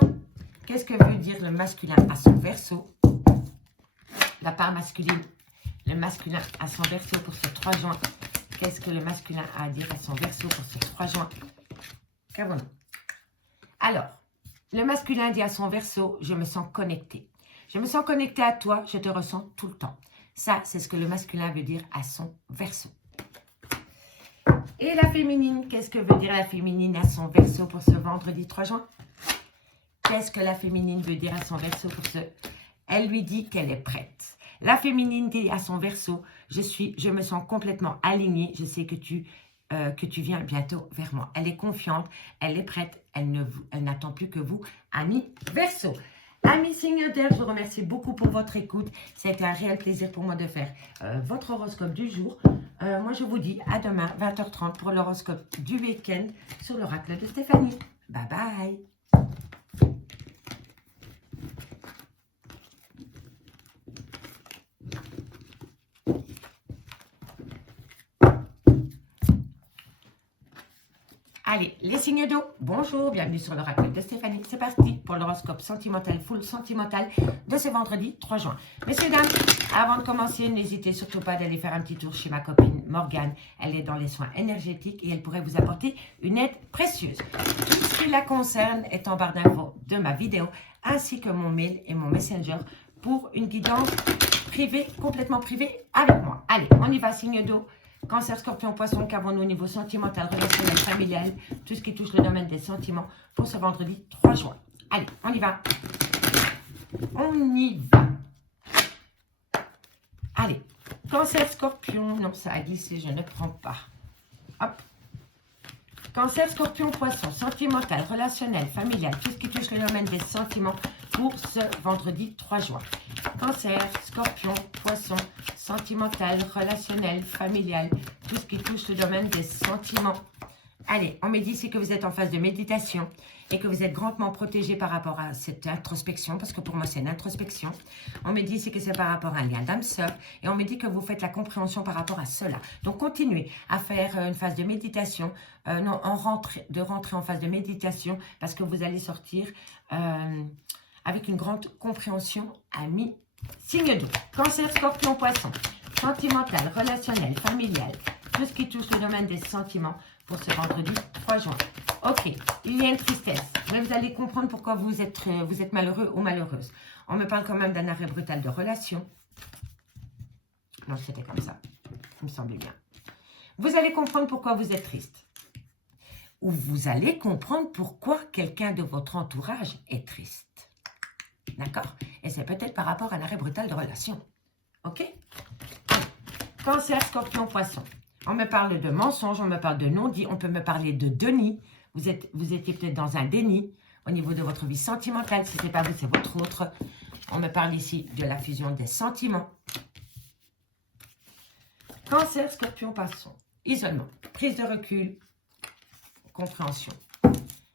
qu'est-ce que veut dire le masculin à son verseau? La part masculine, le masculin à son verseau pour ce 3 juin. Qu'est-ce que le masculin a à dire à son verseau pour ce 3 juin? Qu'avons-nous? Alors, le masculin dit à son verseau, je me sens connecté. Je me sens connecté à toi, je te ressens tout le temps. Ça, c'est ce que le masculin veut dire à son verseau. Et la féminine, qu'est-ce que veut dire la féminine à son verseau pour ce vendredi 3 juin? Qu'est-ce que la féminine veut dire à son verseau pour ce... Elle lui dit qu'elle est prête. La féminine dit à son verseau, je me sens complètement alignée, je sais que tu viens bientôt vers moi. Elle est confiante, elle est prête, elle n'attend plus que vous, amis Verseau. Amis signe d'air, je vous remercie beaucoup pour votre écoute. Ça a été un réel plaisir pour moi de faire votre horoscope du jour. Moi, je vous dis à demain, 20h30, pour l'horoscope du week-end sur l'oracle de Stéphanie. Bye bye. Allez, les signes d'eau, bonjour, bienvenue sur l'oracle de Stéphanie. C'est parti pour l'horoscope sentimental, full sentimental de ce vendredi 3 juin. Messieurs, dames, avant de commencer, n'hésitez surtout pas d'aller faire un petit tour chez ma copine Morgane. Elle est dans les soins énergétiques et elle pourrait vous apporter une aide précieuse. Tout ce qui la concerne est en barre d'infos de ma vidéo, ainsi que mon mail et mon messenger pour une guidance privée, complètement privée avec moi. Allez, on y va, signe d'eau. Cancer, Scorpion, Poisson, qu'avons-nous au niveau sentimental, relationnel, familial, tout ce qui touche le domaine des sentiments pour ce vendredi 3 juin. Allez, on y va. On y va. Allez, Cancer, Scorpion, non, ça a glissé, je ne prends pas. Hop. Cancer, Scorpion, Poisson, sentimental, relationnel, familial, tout ce qui touche le domaine des sentiments pour ce vendredi 3 juin. Cancer, Scorpion, Poisson, sentimental, relationnel, familial, tout ce qui touche le domaine des sentiments. Allez, on me dit ici que vous êtes en phase de méditation et que vous êtes grandement protégé par rapport à cette introspection, parce que pour moi c'est une introspection. On me dit ici que c'est par rapport à un lien d'âme sœur et on me dit que vous faites la compréhension par rapport à cela. Donc continuez à faire une phase de méditation, de rentrer en phase de méditation parce que vous allez sortir avec une grande compréhension, amis. Signe d'eau, Cancer, Scorpion, Poisson, sentimental, relationnel, familial, tout ce qui touche le domaine des sentiments pour ce vendredi 3 juin. Ok, il y a une tristesse, mais vous allez comprendre pourquoi vous êtes malheureux ou malheureuse. On me parle quand même d'un arrêt brutal de relation. Non, c'était comme ça, il me semblait bien. Vous allez comprendre pourquoi vous êtes triste. Ou vous allez comprendre pourquoi quelqu'un de votre entourage est triste. D'accord? Et c'est peut-être par rapport à un arrêt brutal de relation. Ok? Cancer, Scorpion, Poisson. On me parle de mensonges, on me parle de non-dit, on peut me parler de déni. Vous étiez peut-être dans un déni au niveau de votre vie sentimentale. Si ce n'est pas vous, c'est votre autre. On me parle ici de la fusion des sentiments. Cancer, Scorpion, Poisson. Isolement, prise de recul, compréhension.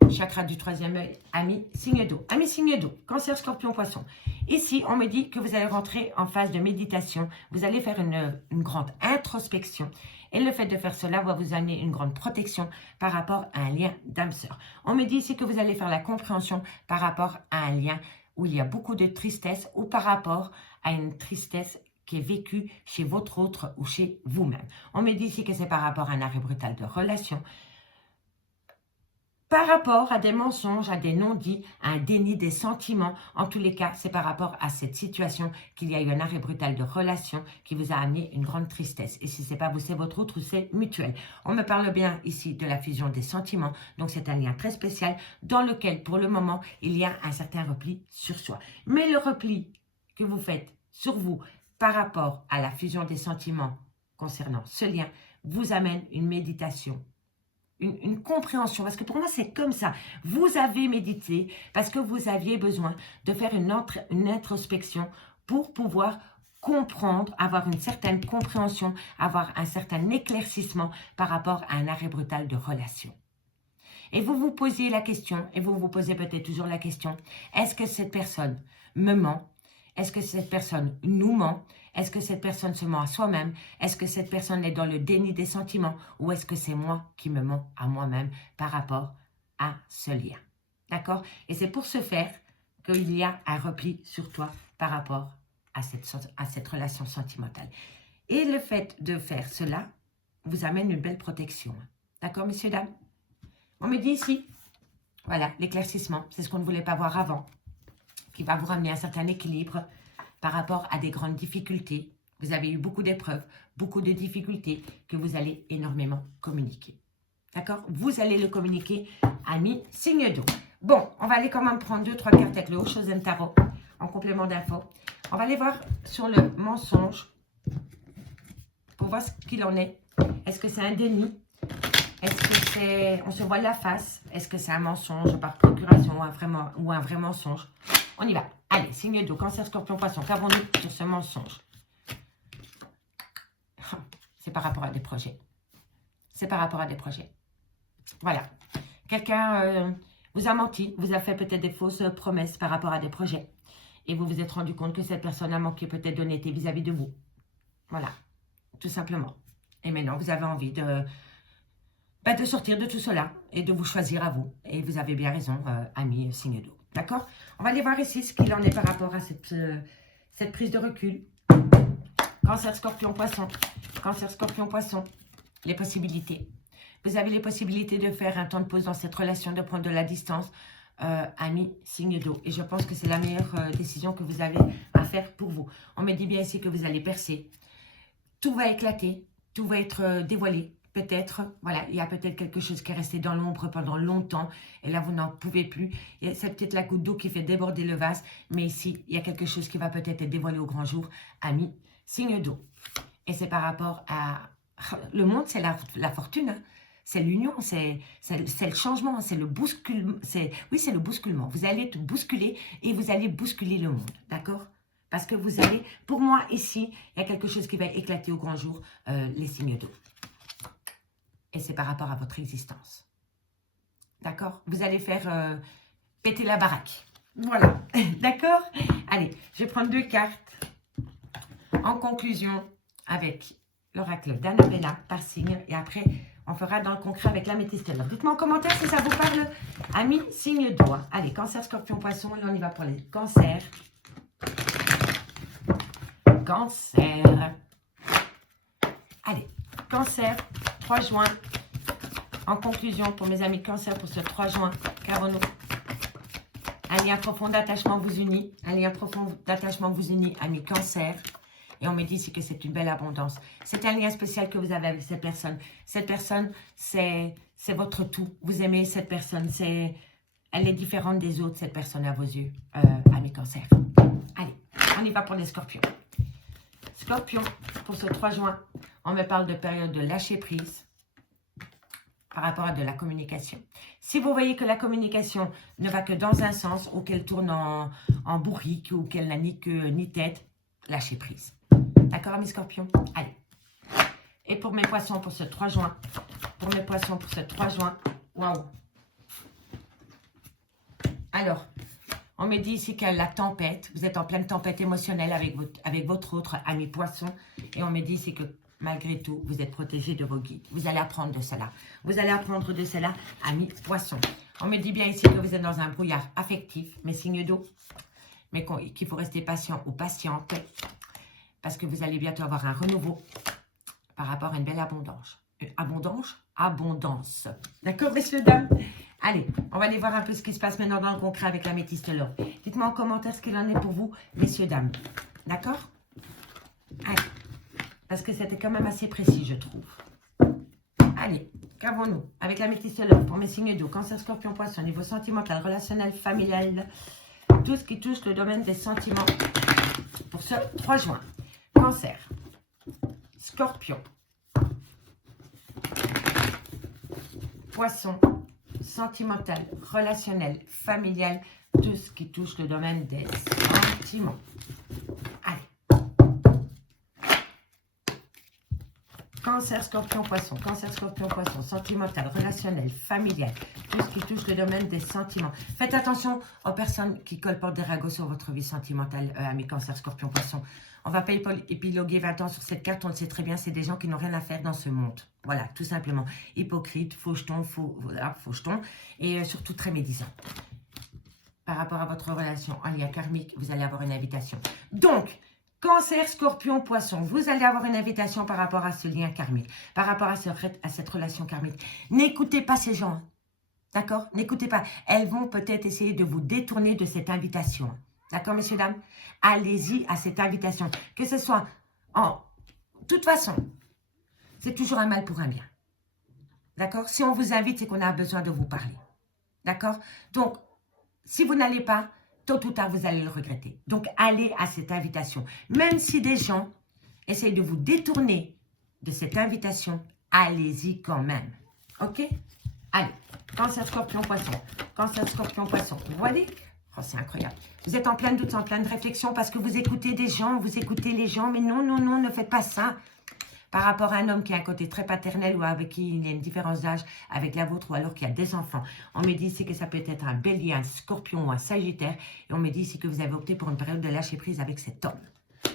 Chakra du troisième œil, ami, signe d'eau. Ami, signe d'eau, Cancer, Scorpion, Poisson. Ici, on me dit que vous allez rentrer en phase de méditation. Vous allez faire une grande introspection. Et le fait de faire cela va vous amener une grande protection par rapport à un lien d'âme sœur. On me dit ici que vous allez faire la compréhension par rapport à un lien où il y a beaucoup de tristesse ou par rapport à une tristesse qui est vécue chez votre autre ou chez vous-même. On me dit ici que c'est par rapport à un arrêt brutal de relation, par rapport à des mensonges, à des non-dits, à un déni des sentiments. En tous les cas, c'est par rapport à cette situation qu'il y a eu un arrêt brutal de relation qui vous a amené une grande tristesse. Et si ce n'est pas vous, c'est votre autre ou c'est mutuel. On me parle bien ici de la fusion des sentiments. Donc, c'est un lien très spécial dans lequel, pour le moment, il y a un certain repli sur soi. Mais le repli que vous faites sur vous par rapport à la fusion des sentiments concernant ce lien vous amène une méditation. Une compréhension, parce que pour moi c'est comme ça, vous avez médité parce que vous aviez besoin de faire une introspection pour pouvoir comprendre, avoir une certaine compréhension, avoir un certain éclaircissement par rapport à un arrêt brutal de relation. Et vous vous posiez la question, et vous vous posez peut-être toujours la question, est-ce que cette personne me ment? Est-ce que cette personne nous ment? Est-ce que cette personne se ment à soi-même? Est-ce que cette personne est dans le déni des sentiments? Ou est-ce que c'est moi qui me mens à moi-même par rapport à ce lien? D'accord? Et c'est pour ce faire qu'il y a un repli sur toi par rapport à cette relation sentimentale. Et le fait de faire cela vous amène une belle protection. D'accord, messieurs, dames? On me dit ici, voilà, l'éclaircissement, c'est ce qu'on ne voulait pas voir avant, qui va vous ramener un certain équilibre par rapport à des grandes difficultés. Vous avez eu beaucoup d'épreuves, beaucoup de difficultés que vous allez énormément communiquer. D'accord? Vous allez le communiquer, ami, signe d'eau. Bon, on va aller quand même prendre 2-3 cartes avec le Oshozen Tarot en complément d'infos. On va aller voir sur le mensonge pour voir ce qu'il en est. Est-ce que c'est un déni? Est-ce que c'est... on se voit la face? Est-ce que c'est un mensonge par procuration ou un vrai mensonge? On y va. Allez, signe d'eau, Cancer, Scorpion, Poisson. Qu'avons-nous sur ce mensonge? C'est par rapport à des projets. C'est par rapport à des projets. Voilà. Quelqu'un vous a menti, vous a fait peut-être des fausses promesses par rapport à des projets. Et vous vous êtes rendu compte que cette personne a manqué peut-être d'honnêteté vis-à-vis de vous. Voilà. Tout simplement. Et maintenant, vous avez envie de sortir de tout cela et de vous choisir à vous. Et vous avez bien raison, ami signe d'eau. D'accord? On va aller voir ici ce qu'il en est par rapport à cette prise de recul. Cancer, Scorpion, Poisson. Cancer, Scorpion, Poisson. Les possibilités. Vous avez les possibilités de faire un temps de pause dans cette relation, de prendre de la distance, ami signe d'eau. Et je pense que c'est la meilleure décision que vous avez à faire pour vous. On me dit bien ici que vous allez percer. Tout va éclater, tout va être dévoilé. Peut-être, voilà, il y a peut-être quelque chose qui est resté dans l'ombre pendant longtemps et là, vous n'en pouvez plus. C'est peut-être la goutte d'eau qui fait déborder le vase, mais ici, il y a quelque chose qui va peut-être être dévoilé au grand jour. Ami, signe d'eau. Et c'est par rapport à... Le monde, c'est la fortune, hein. C'est l'union, c'est le changement, c'est le bousculement. Oui, c'est le bousculement. Vous allez être bousculé et vous allez bousculer le monde, d'accord? Parce que vous allez... Pour moi, ici, il y a quelque chose qui va éclater au grand jour, les signes d'eau. Et c'est par rapport à votre existence. D'accord? Vous allez faire péter la baraque. Voilà. D'accord? Allez, je vais prendre 2 cartes. En conclusion, avec l'oracle d'Annabella par signe. Et après, on fera dans le concret avec l'améthyste. Dites-moi en commentaire si ça vous parle. Ami, signe d'eau. Allez, Cancer, Scorpion, Poisson. Et on y va pour les cancers. Cancer. Allez, Cancer. 3 juin, en conclusion pour mes amis Cancer pour ce 3 juin, qu'avons-nous? Un lien profond d'attachement vous unit, un lien profond d'attachement vous unit, amis Cancer. Et on me dit ici que c'est une belle abondance. C'est un lien spécial que vous avez avec cette personne. Cette personne, c'est votre tout. Vous aimez cette personne, elle est différente des autres, cette personne à vos yeux, amis Cancer. Allez, on y va pour les Scorpions. Scorpion, pour ce 3 juin, On me parle de période de lâcher prise par rapport à de la communication. Si vous voyez que la communication ne va que dans un sens ou qu'elle tourne en bourrique ou qu'elle n'a ni queue ni tête, lâchez prise. D'accord, mes scorpions? Allez. Et pour mes poissons, pour ce 3 juin, pour mes poissons, pour ce 3 juin, waouh. Alors, on me dit ici qu'il y a la tempête. Vous êtes en pleine tempête émotionnelle avec votre autre ami poisson. Et on me dit ici que malgré tout, vous êtes protégé de vos guides. Vous allez apprendre de cela. Vous allez apprendre de cela, ami poisson. On me dit bien ici que vous êtes dans un brouillard affectif, mes signes d'eau. Mais qu'il faut rester patient ou patiente. Parce que vous allez bientôt avoir un renouveau par rapport à une belle abondance. Abondance. D'accord, messieurs, dames? Allez, on va aller voir un peu ce qui se passe maintenant dans le concret avec l'améthyste l'or. Dites-moi en commentaire ce qu'il en est pour vous, messieurs, dames. D'accord? Allez. Parce que c'était quand même assez précis, je trouve. Allez, qu'avons-nous avec l'améthyste l'or pour mes signes d'eau, Cancer, Scorpion, Poisson, niveau sentimental, relationnel, familial, tout ce qui touche le domaine des sentiments pour ce 3 juin. Cancer, Scorpion, Poisson, sentimental, relationnel, familial, tout ce qui touche le domaine des sentiments. Allez. Cancer, Scorpion, Poisson, Cancer, Scorpion, Poisson, sentimental, relationnel, familial, tout ce qui touche le domaine des sentiments. Faites attention aux personnes qui colportent des ragots sur votre vie sentimentale, amis Cancer, Scorpion, Poisson. On ne va pas épiloguer 20 ans sur cette carte, on le sait très bien, c'est des gens qui n'ont rien à faire dans ce monde. Voilà, tout simplement. Hypocrite, faux jetons, et surtout très médisant. Par rapport à votre relation en lien karmique, vous allez avoir une invitation. Donc, Cancer, Scorpion, Poisson, vous allez avoir une invitation par rapport à ce lien karmique, par rapport à cette relation karmique. N'écoutez pas ces gens, d'accord? N'écoutez pas. Elles vont peut-être essayer de vous détourner de cette invitation. D'accord, messieurs, dames? Allez-y à cette invitation. Que ce soit en... De toute façon, c'est toujours un mal pour un bien. D'accord? Si on vous invite, c'est qu'on a besoin de vous parler. D'accord? Donc, si vous n'allez pas, tôt ou tard, vous allez le regretter. Donc, allez à cette invitation. Même si des gens essayent de vous détourner de cette invitation, allez-y quand même. OK? Allez. Cancer, Scorpion, Poisson. Cancer, Scorpion, Poisson. Vous voyez? Oh, c'est incroyable. Vous êtes en plein doute, en pleine réflexion parce que vous écoutez des gens, vous écoutez les gens. Mais non, non, non, ne faites pas ça. Par rapport à un homme qui a un côté très paternel ou avec qui il y a une différence d'âge avec la vôtre ou alors qui a des enfants. On me dit ici que ça peut être un bélier, un scorpion ou un sagittaire. Et on me dit ici que vous avez opté pour une période de lâcher prise avec cet homme.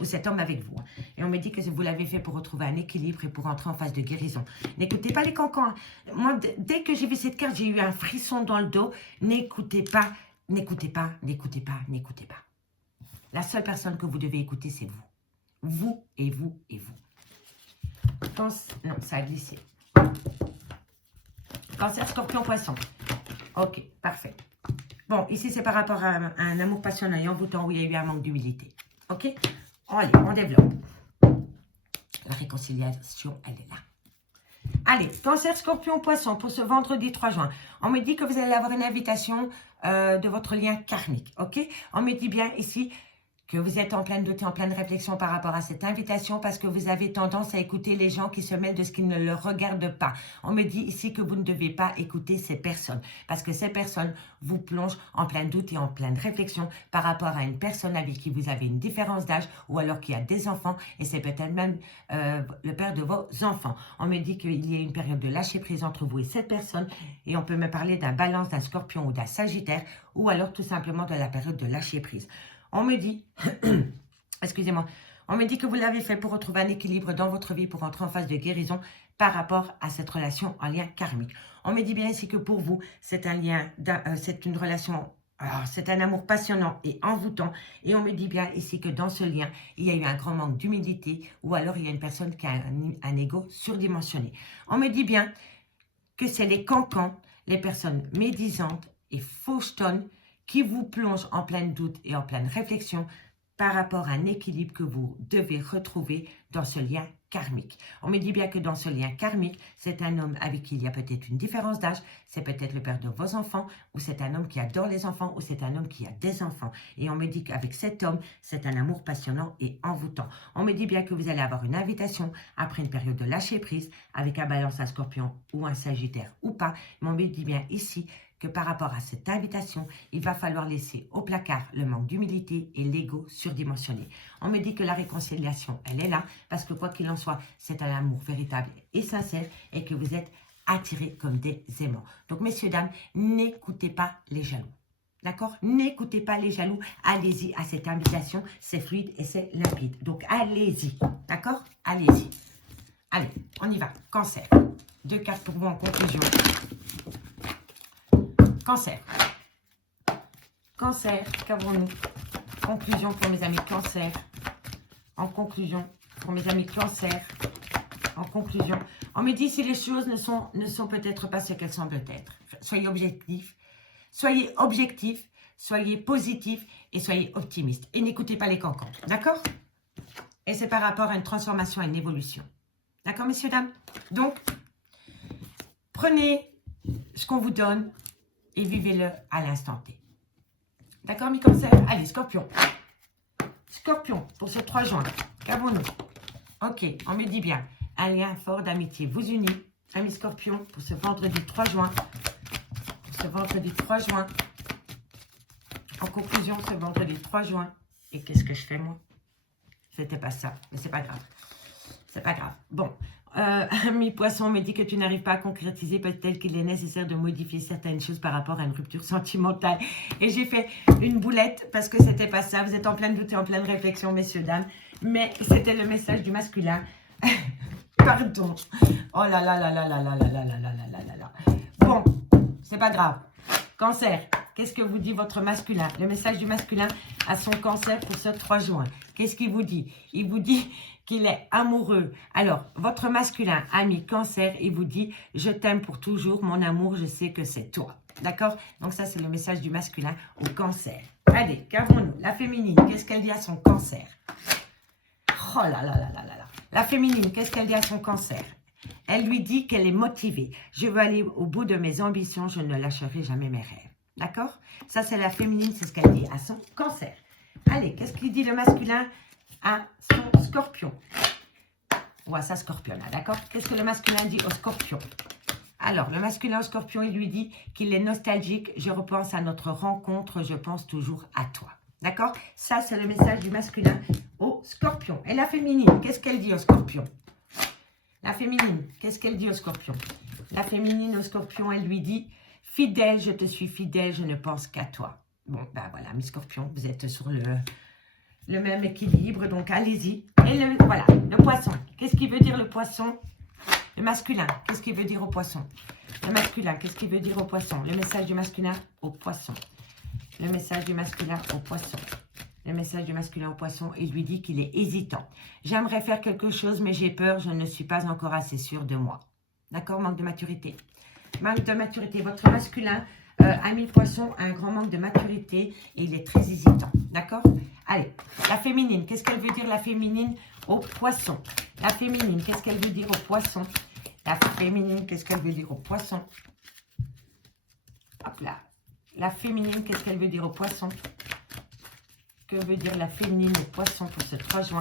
Ou cet homme avec vous. Et on me dit que vous l'avez fait pour retrouver un équilibre et pour entrer en phase de guérison. N'écoutez pas les cancans. Moi, dès que j'ai vu cette carte, j'ai eu un frisson dans le dos. N'écoutez pas, n'écoutez pas, n'écoutez pas, n'écoutez pas. La seule personne que vous devez écouter, c'est vous. Vous et vous et vous. Non, ça a glissé. Cancer, Scorpion, Poisson. Ok, parfait. Bon, ici, c'est par rapport à un amour passionnant et envoûtant où il y a eu un manque d'humilité. Ok? Allez, on développe. La réconciliation, elle est là. Allez, Cancer, Scorpion, Poisson pour ce vendredi 3 juin. On me dit que vous allez avoir une invitation de votre lien karmique. Ok? On me dit bien ici que vous êtes en pleine doute et en pleine réflexion par rapport à cette invitation parce que vous avez tendance à écouter les gens qui se mêlent de ce qui ne leur regarde pas. On me dit ici que vous ne devez pas écouter ces personnes parce que ces personnes vous plongent en plein doute et en pleine réflexion par rapport à une personne avec qui vous avez une différence d'âge ou alors qui a des enfants et c'est peut-être même le père de vos enfants. On me dit qu'il y a une période de lâcher prise entre vous et cette personne et on peut me parler d'un balance, d'un scorpion ou d'un sagittaire ou alors tout simplement de la période de lâcher prise. On me dit, excusez-moi, on me dit que vous l'avez fait pour retrouver un équilibre dans votre vie, pour entrer en phase de guérison par rapport à cette relation en lien karmique. On me dit bien ici que pour vous, c'est un lien, c'est une relation, c'est un amour passionnant et envoûtant. Et on me dit bien ici que dans ce lien, il y a eu un grand manque d'humilité ou alors il y a une personne qui a un ego surdimensionné. On me dit bien que c'est les cancans, les personnes médisantes et faussetonnes qui vous plonge en plein doute et en pleine réflexion par rapport à un équilibre que vous devez retrouver dans ce lien karmique. On me dit bien que dans ce lien karmique, c'est un homme avec qui il y a peut-être une différence d'âge, c'est peut-être le père de vos enfants, ou c'est un homme qui adore les enfants, ou c'est un homme qui a des enfants. Et on me dit qu'avec cet homme, c'est un amour passionnant et envoûtant. On me dit bien que vous allez avoir une invitation après une période de lâcher prise, avec un balance, un scorpion ou un sagittaire ou pas. Mais on me dit bien ici que par rapport à cette invitation, il va falloir laisser au placard le manque d'humilité et l'ego surdimensionné. On me dit que la réconciliation, elle est là, parce que quoi qu'il en soit, c'est un amour véritable et sincère et que vous êtes attirés comme des aimants. Donc, messieurs, dames, n'écoutez pas les jaloux. D'accord? N'écoutez pas les jaloux. Allez-y à cette invitation. C'est fluide et c'est limpide. Donc, allez-y. D'accord? Allez-y. Allez, on y va. Cancer. 2 cartes pour vous en conclusion. Cancer. Cancer, qu'avons-nous? Conclusion pour mes amis Cancer. En conclusion, pour mes amis Cancer. En conclusion, on me dit si les choses ne sont peut-être pas ce qu'elles semblent être. Soyez objectifs. Soyez objectifs. Soyez positifs. Et soyez optimistes. Et n'écoutez pas les cancans. D'accord? Et c'est par rapport à une transformation, à une évolution. D'accord, messieurs, dames? Donc, prenez ce qu'on vous donne et vivez-le à l'instant T. D'accord, mes cancers? Allez, scorpion. Scorpion, pour ce 3 juin. Qu'avons-nous? Ok, on me dit bien. Un lien fort d'amitié vous unit. Amis scorpion, pour ce vendredi 3 juin. Pour ce vendredi 3 juin. En conclusion, ce vendredi 3 juin. Et qu'est-ce que je fais, moi? C'était pas ça, mais c'est pas grave. C'est pas grave. Bon. Ami poisson me dit que tu n'arrives pas à concrétiser, peut-être qu'il est nécessaire de modifier certaines choses par rapport à une rupture sentimentale. Et j'ai fait une boulette parce que c'était pas ça. Vous êtes en pleine doute et en pleine réflexion, messieurs, dames. Mais c'était le message du masculin. Pardon. Oh là là là là là là là là là là là là là. Bon, c'est pas grave. Cancer, qu'est-ce que vous dit votre masculin? Le message du masculin à son cancer pour ce 3 juin. Qu'est-ce qu'il vous dit? Il vous dit qu'il est amoureux. Alors, votre masculin, ami cancer, il vous dit « Je t'aime pour toujours, mon amour, je sais que c'est toi ». D'accord? Donc ça, c'est le message du masculin au cancer. Allez, qu'avons-nous? La féminine, qu'est-ce qu'elle dit à son cancer? Oh là là là là là là. La féminine, qu'est-ce qu'elle dit à son cancer? Elle lui dit qu'elle est motivée. Je veux aller au bout de mes ambitions, je ne lâcherai jamais mes rêves. D'accord? Ça, c'est la féminine, c'est ce qu'elle dit à son cancer. Allez, qu'est-ce qu'il dit le masculin à son scorpion? Ou à sa scorpionne, d'accord? Qu'est-ce que le masculin dit au scorpion? Alors, le masculin au scorpion, il lui dit qu'il est nostalgique. Je repense à notre rencontre, je pense toujours à toi. D'accord? Ça, c'est le message du masculin au scorpion. Et la féminine, qu'est-ce qu'elle dit au scorpion? La féminine, qu'est-ce qu'elle dit au scorpion? La féminine au scorpion, elle lui dit « Fidèle, je te suis fidèle, je ne pense qu'à toi ». Bon, ben voilà, mes scorpions, vous êtes sur le même équilibre, donc allez-y. Et voilà, le poisson. Qu'est-ce qu'il veut dire le poisson? Le masculin, qu'est-ce qu'il veut dire au poisson? Le masculin, qu'est-ce qu'il veut dire au poisson? Le message du masculin au poisson. Le message du masculin au poisson. Le message du masculin au poisson, il lui dit qu'il est hésitant. J'aimerais faire quelque chose, mais j'ai peur, je ne suis pas encore assez sûre de moi. D'accord? Manque de maturité. Manque de maturité. Votre masculin, ami poisson, a un grand manque de maturité et il est très hésitant. D'accord? Allez, la féminine, qu'est-ce qu'elle veut dire la féminine au poisson? La féminine, qu'est-ce qu'elle veut dire au poisson? La féminine, qu'est-ce qu'elle veut dire au poisson? Hop là. La féminine, qu'est-ce qu'elle veut dire au poisson? Que veut dire la féminine au poisson pour ce 3 juin?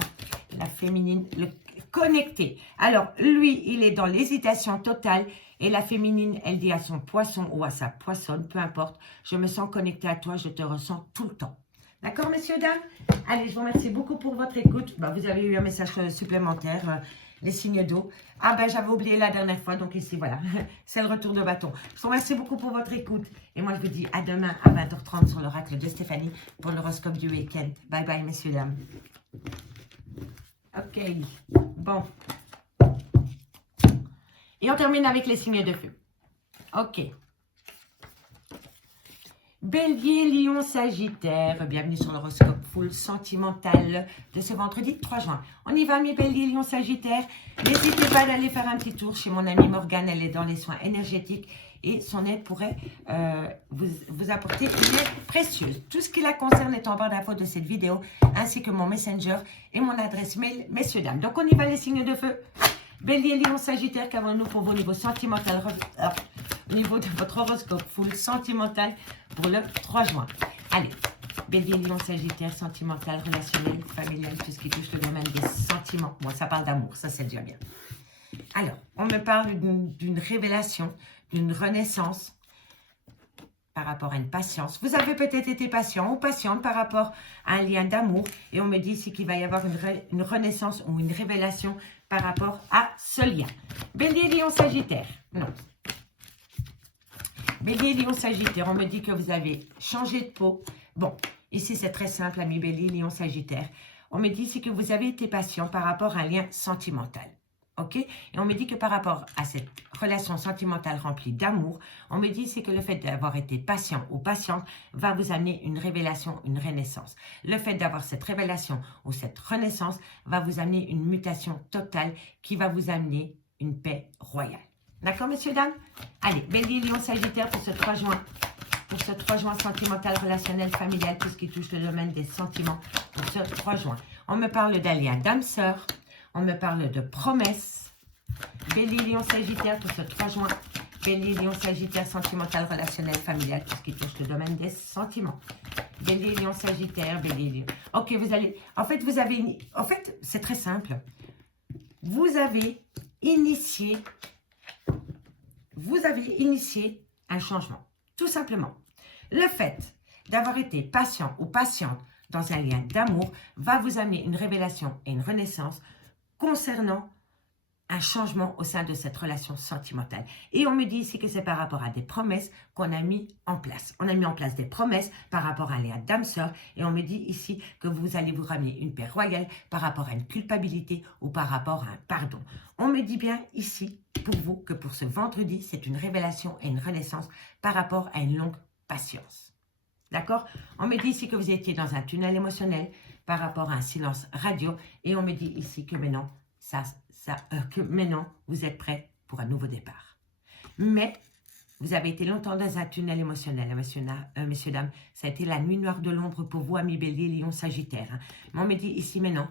La féminine, le connecté. Alors, lui, il est dans l'hésitation totale. Et la féminine, elle dit à son poisson ou à sa poissonne, peu importe, je me sens connectée à toi, je te ressens tout le temps. D'accord, messieurs, dames? Allez, je vous remercie beaucoup pour votre écoute. Ben, vous avez eu un message supplémentaire, les signes d'eau. Ah ben, j'avais oublié la dernière fois, donc ici, voilà, c'est le retour de bâton. Je vous remercie beaucoup pour votre écoute. Et moi, je vous dis à demain à 20h30 sur l'oracle de Stéphanie pour l'horoscope du week-end. Bye bye, messieurs, dames. Ok, bon. Et on termine avec les signes de feu. Ok. Bélier, Lion, Sagittaire, bienvenue sur l'horoscope full sentimental de ce vendredi 3 juin. On y va, mes Bélier, Lion, Sagittaire. N'hésitez pas d'aller faire un petit tour chez mon amie Morgane, elle est dans les soins énergétiques et son aide pourrait vous apporter une aide précieuse. Tout ce qui la concerne est en barre d'infos de cette vidéo, ainsi que mon Messenger et mon adresse mail, messieurs, dames. Donc, on y va, les signes de feu. Bélier, Lion, Sagittaire, qu'avons-nous pour vos niveaux sentimentaux, au niveau de votre horoscope full sentimental pour le 3 juin. Allez, Bélier, Lion, Sagittaire, sentimental, relationnel, familial, tout ce qui touche le domaine des sentiments. Moi, ça parle d'amour, ça c'est déjà bien. Alors, on me parle d'une révélation, d'une renaissance par rapport à une patience. Vous avez peut-être été patient ou patiente par rapport à un lien d'amour. Et on me dit ici qu'il va y avoir une renaissance ou une révélation par rapport à ce lien. Bélier, Lion, Sagittaire. Non. Bélier, Lion, Sagittaire. On me dit que vous avez changé de peau. Bon, ici c'est très simple, ami Bélier, Lion, Sagittaire. On me dit ici que vous avez été patient par rapport à un lien sentimental. Ok? Et on me dit que par rapport à cette relation sentimentale remplie d'amour, on me dit ici que le fait d'avoir été patient ou patiente va vous amener une révélation, une renaissance. Le fait d'avoir cette révélation ou cette renaissance va vous amener une mutation totale qui va vous amener une paix royale. D'accord, messieurs, dames? Allez, Bélier, Lion, Sagittaire pour ce 3 juin. Pour ce 3 juin sentimental, relationnel, familial, tout ce qui touche le domaine des sentiments. Pour ce 3 juin. On me parle d'un lien d'âme-sœur. On me parle de promesses. Bélier, Lion, Sagittaire pour ce 3 juin. Bélier, Lion, Sagittaire, sentimental, relationnel, familial, tout ce qui touche le domaine des sentiments. Bélier, Lion, Sagittaire, Bélier, Lion. Ok, vous allez... En fait, c'est très simple. Vous avez initié un changement. Tout simplement. Le fait d'avoir été patient ou patiente dans un lien d'amour va vous amener une révélation et une renaissance concernant un changement au sein de cette relation sentimentale. Et on me dit ici que c'est par rapport à des promesses qu'on a mis en place. On a mis en place des promesses par rapport à un lien d'âme-sœur et on me dit ici que vous allez vous ramener une paix royale par rapport à une culpabilité ou par rapport à un pardon. On me dit bien ici pour vous que pour ce vendredi, c'est une révélation et une renaissance par rapport à une longue patience. D'accord? On me dit ici que vous étiez dans un tunnel émotionnel par rapport à un silence radio. Et on me dit ici que maintenant, vous êtes prêts pour un nouveau départ. Mais vous avez été longtemps dans un tunnel émotionnel, messieurs, dames. Ça a été la nuit noire de l'ombre pour vous, amis Bélier, Lion, Sagittaire. Hein. Mais on me dit ici maintenant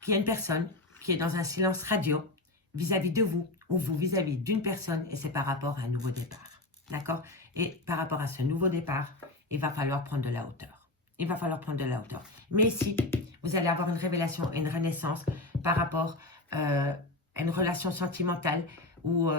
qu'il y a une personne qui est dans un silence radio vis-à-vis de vous ou vous vis-à-vis d'une personne et c'est par rapport à un nouveau départ. D'accord? Et par rapport à ce nouveau départ, il va falloir prendre de la hauteur. Il va falloir prendre de la hauteur. Mais ici, vous allez avoir une révélation et une renaissance par rapport à une relation sentimentale où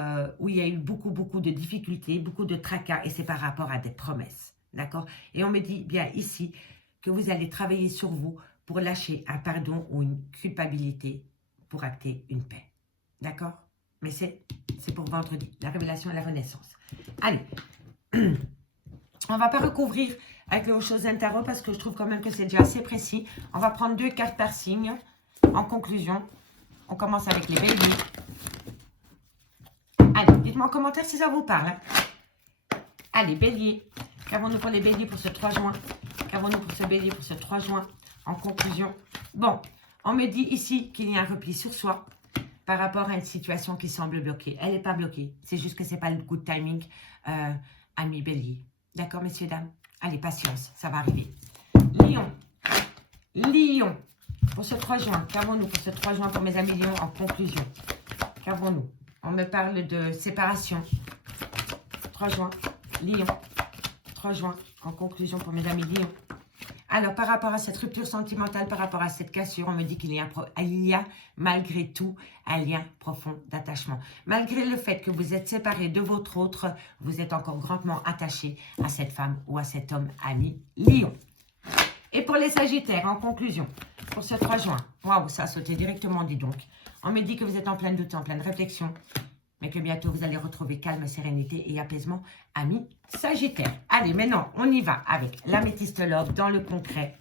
il y a eu beaucoup de difficultés, beaucoup de tracas et c'est par rapport à des promesses. D'accord? Et on me dit bien ici que vous allez travailler sur vous pour lâcher un pardon ou une culpabilité pour acter une paix. D'accord? Mais c'est pour vendredi, la révélation et la renaissance. Allez, on ne va pas recouvrir avec le Oshozen Tarot parce que je trouve quand même que c'est déjà assez précis. On va prendre 2 cartes par signe. En conclusion, on commence avec les béliers. Allez, dites-moi en commentaire si ça vous parle. Hein. Allez, bélier. Qu'avons-nous pour les béliers pour ce 3 juin? Qu'avons-nous pour ce bélier pour ce 3 juin? En conclusion, bon, on me dit ici qu'il y a un repli sur soi par rapport à une situation qui semble bloquée. Elle n'est pas bloquée. C'est juste que ce n'est pas le good timing, ami bélier. D'accord, messieurs, dames? Allez, patience, ça va arriver. Lion. Lion. Pour ce 3 juin, qu'avons-nous pour ce 3 juin pour mes amis Lion en conclusion? Qu'avons-nous? On me parle de séparation. 3 juin, Lion. 3 juin, en conclusion pour mes amis Lion. Alors, par rapport à cette rupture sentimentale, par rapport à cette cassure, on me dit qu'il y a malgré tout un lien profond d'attachement. Malgré le fait que vous êtes séparés de votre autre, vous êtes encore grandement attaché à cette femme ou à cet homme ami Lion. Et pour les Sagittaires, en conclusion, pour ce 3 juin, waouh, ça a sauté directement, dis donc. On me dit que vous êtes en plein doute, en pleine réflexion, mais que bientôt vous allez retrouver calme, sérénité et apaisement, amis Sagittaire. Allez, maintenant, on y va avec l'améthyste love dans le concret.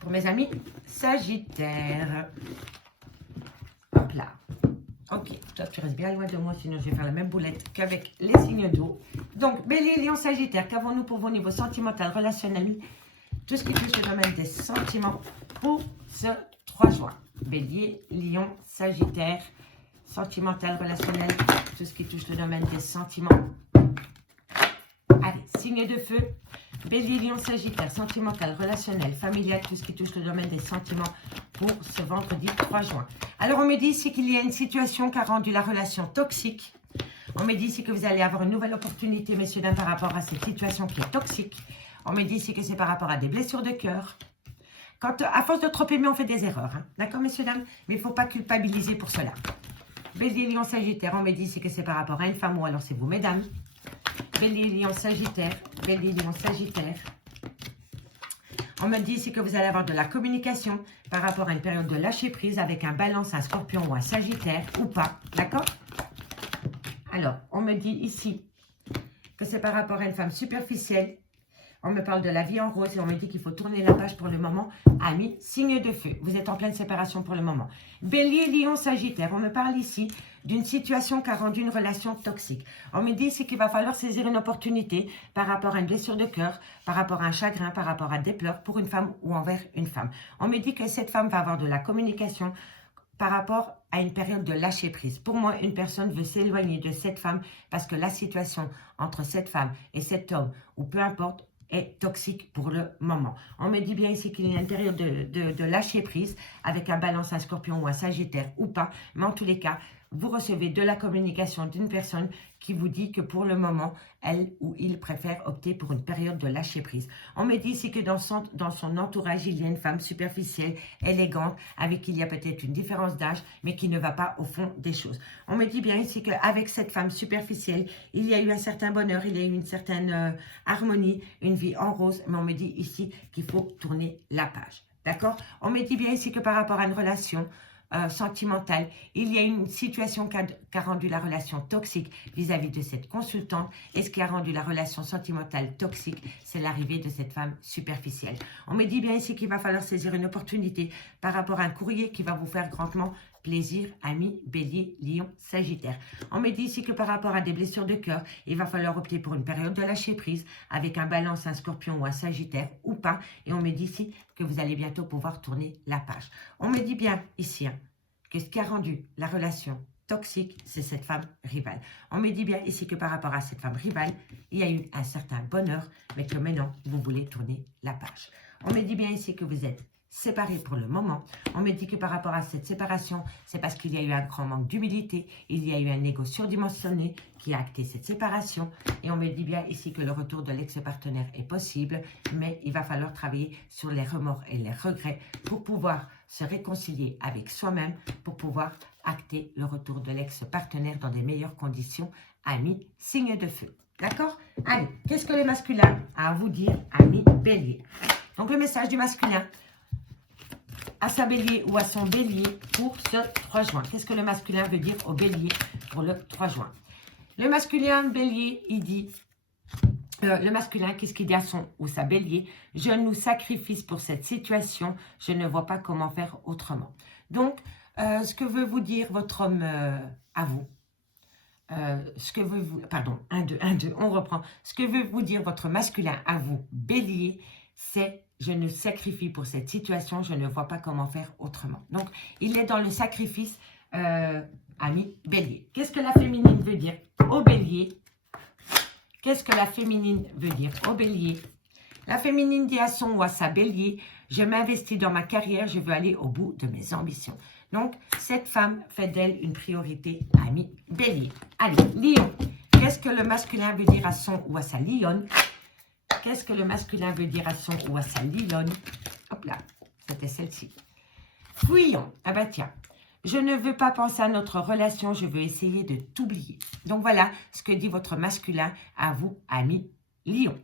Pour mes amis Sagittaire. Hop là. Ok, toi tu restes bien loin de moi, sinon je vais faire la même boulette qu'avec les signes d'eau. Donc, Bélier, Lion, Sagittaire, qu'avons-nous pour vos niveaux sentimental, relationnel, tout ce qui touche le domaine des sentiments pour ce 3 juin. Bélier, Lion, Sagittaire, sentimental, relationnel, tout ce qui touche le domaine des sentiments. Allez, signe de feu, Bélier, Lion, Sagittaire, sentimental, relationnel, familial, tout ce qui touche le domaine des sentiments pour ce vendredi 3 juin. Alors, on me dit ici qu'il y a une situation qui a rendu la relation toxique. On me dit ici que vous allez avoir une nouvelle opportunité, messieurs, dames, par rapport à cette situation qui est toxique. On me dit ici que c'est par rapport à des blessures de cœur. Quand, à force de trop aimer, on fait des erreurs. Hein. D'accord, messieurs, dames? Mais il ne faut pas culpabiliser pour cela. Bélier, Lion, Sagittaire, on me dit ici que c'est par rapport à une femme ou alors c'est vous, mesdames. Bélier, Lion, Sagittaire, Bélier, Lion, Sagittaire. On me dit ici que vous allez avoir de la communication par rapport à une période de lâcher prise avec un balance, un scorpion ou un sagittaire ou pas. D'accord? Alors, on me dit ici que c'est par rapport à une femme superficielle. On me parle de la vie en rose et on me dit qu'il faut tourner la page pour le moment. Amis, signe de feu. Vous êtes en pleine séparation pour le moment. Bélier, Lion, Sagittaire. On me parle ici d'une situation qui a rendu une relation toxique. On me dit ici qu'il va falloir saisir une opportunité par rapport à une blessure de cœur, par rapport à un chagrin, par rapport à des pleurs pour une femme ou envers une femme. On me dit que cette femme va avoir de la communication par rapport à une période de lâcher prise. Pour moi, une personne veut s'éloigner de cette femme parce que la situation entre cette femme et cet homme, ou peu importe, est toxique pour le moment. On me dit bien ici qu'il y a une période de lâcher prise avec un balance, un scorpion ou un sagittaire ou pas. Mais en tous les cas, vous recevez de la communication d'une personne qui vous dit que pour le moment, elle ou il préfère opter pour une période de lâcher prise. On me dit ici que dans son entourage, il y a une femme superficielle, élégante, avec qui il y a peut-être une différence d'âge, mais qui ne va pas au fond des choses. On me dit bien ici qu'avec cette femme superficielle, il y a eu un certain bonheur, il y a eu une certaine harmonie, une vie en rose, mais on me dit ici qu'il faut tourner la page. D'accord? On me dit bien ici que par rapport à une relation sentimentale, il y a une situation qui a rendu la relation toxique vis-à-vis de cette consultante. Et ce qui a rendu la relation sentimentale toxique, c'est l'arrivée de cette femme superficielle. On me dit bien ici qu'il va falloir saisir une opportunité par rapport à un courrier qui va vous faire grandement plaisir, amis, Bélier, Lion, Sagittaire. On me dit ici que par rapport à des blessures de cœur, il va falloir opter pour une période de lâcher prise avec un balance, un scorpion ou un sagittaire ou pas. Et on me dit ici que vous allez bientôt pouvoir tourner la page. On me dit bien ici que ce qui a rendu la relation toxique, c'est cette femme rivale. On me dit bien ici que par rapport à cette femme rivale, il y a eu un certain bonheur, mais que maintenant, vous voulez tourner la page. On me dit bien ici que vous êtes séparés pour le moment. On me dit que par rapport à cette séparation, c'est parce qu'il y a eu un grand manque d'humilité, il y a eu un ego surdimensionné qui a acté cette séparation. Et on me dit bien ici que le retour de l'ex-partenaire est possible, mais il va falloir travailler sur les remords et les regrets pour pouvoir se réconcilier avec soi-même, pour pouvoir acter le retour de l'ex-partenaire dans des meilleures conditions. Amis, signe de feu. D'accord? Allez, qu'est-ce que le masculin a à vous dire, amis Bélier? Donc le message du masculin à sa bélier ou à son bélier pour ce 3 juin. Qu'est-ce que le masculin veut dire au bélier pour le 3 juin? Le masculin bélier, il dit, le masculin, qu'est-ce qu'il dit à son ou sa bélier? Je nous sacrifie pour cette situation, je ne vois pas comment faire autrement. Donc, ce que veut vous dire votre homme à vous, ce que veut vous, pardon, 1, 2, 1, 2, on reprend. Ce que veut vous dire votre masculin à vous, bélier, c'est je ne sacrifie pour cette situation, je ne vois pas comment faire autrement. Donc, il est dans le sacrifice, ami bélier. Qu'est-ce que la féminine veut dire au bélier? Qu'est-ce que la féminine veut dire au bélier? La féminine dit à son ou à sa bélier, je m'investis dans ma carrière, je veux aller au bout de mes ambitions. Donc, cette femme fait d'elle une priorité, ami bélier. Allez, lion. Qu'est-ce que le masculin veut dire à son ou à sa lionne? Qu'est-ce que le masculin veut dire à son ou à sa lionne? Hop là, c'était celle-ci. Fuyons. Ah bah tiens, je ne veux pas penser à notre relation, je veux essayer de t'oublier. Donc voilà ce que dit votre masculin à vous, ami lion.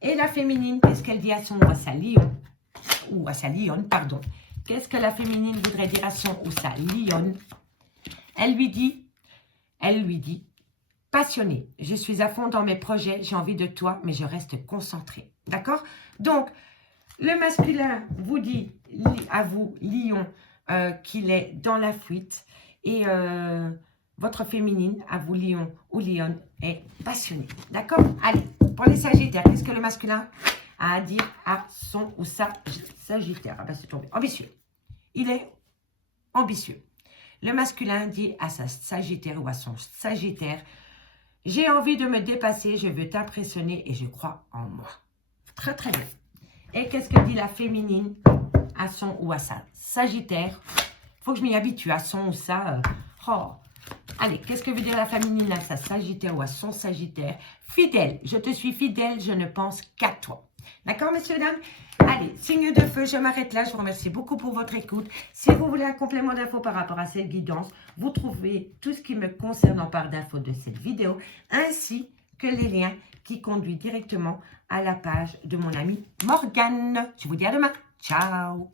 Et la féminine, qu'est-ce qu'elle dit à son ou à sa lion? Ou à sa lionne, pardon. Qu'est-ce que la féminine voudrait dire à son ou sa lionne? Elle lui dit, passionné, je suis à fond dans mes projets, j'ai envie de toi, mais je reste concentré. D'accord? Donc, le masculin vous dit à vous, lion, qu'il est dans la fuite. Et votre féminine, à vous, lion ou lionne, est passionnée. D'accord? Allez, pour les sagittaires, qu'est-ce que le masculin a à dire à son ou sa sagittaire? Ah ben, c'est tombé. Ambitieux. Il est ambitieux. Le masculin dit à sa Sagittaire ou à son Sagittaire, j'ai envie de me dépasser, je veux t'impressionner et je crois en moi. Très très bien. Et qu'est-ce que dit la féminine à son ou à sa Sagittaire? Faut que je m'y habitue à son ou ça. Oh. Allez, qu'est-ce que veut dire la féminine à sa Sagittaire ou à son Sagittaire? Fidèle, je te suis fidèle, je ne pense qu'à toi. D'accord, messieurs, dames? Allez, signe de feu, je m'arrête là. Je vous remercie beaucoup pour votre écoute. Si vous voulez un complément d'infos par rapport à cette guidance, vous trouvez tout ce qui me concerne en barre d'infos de cette vidéo, ainsi que les liens qui conduisent directement à la page de mon amie Morgane. Je vous dis à demain. Ciao!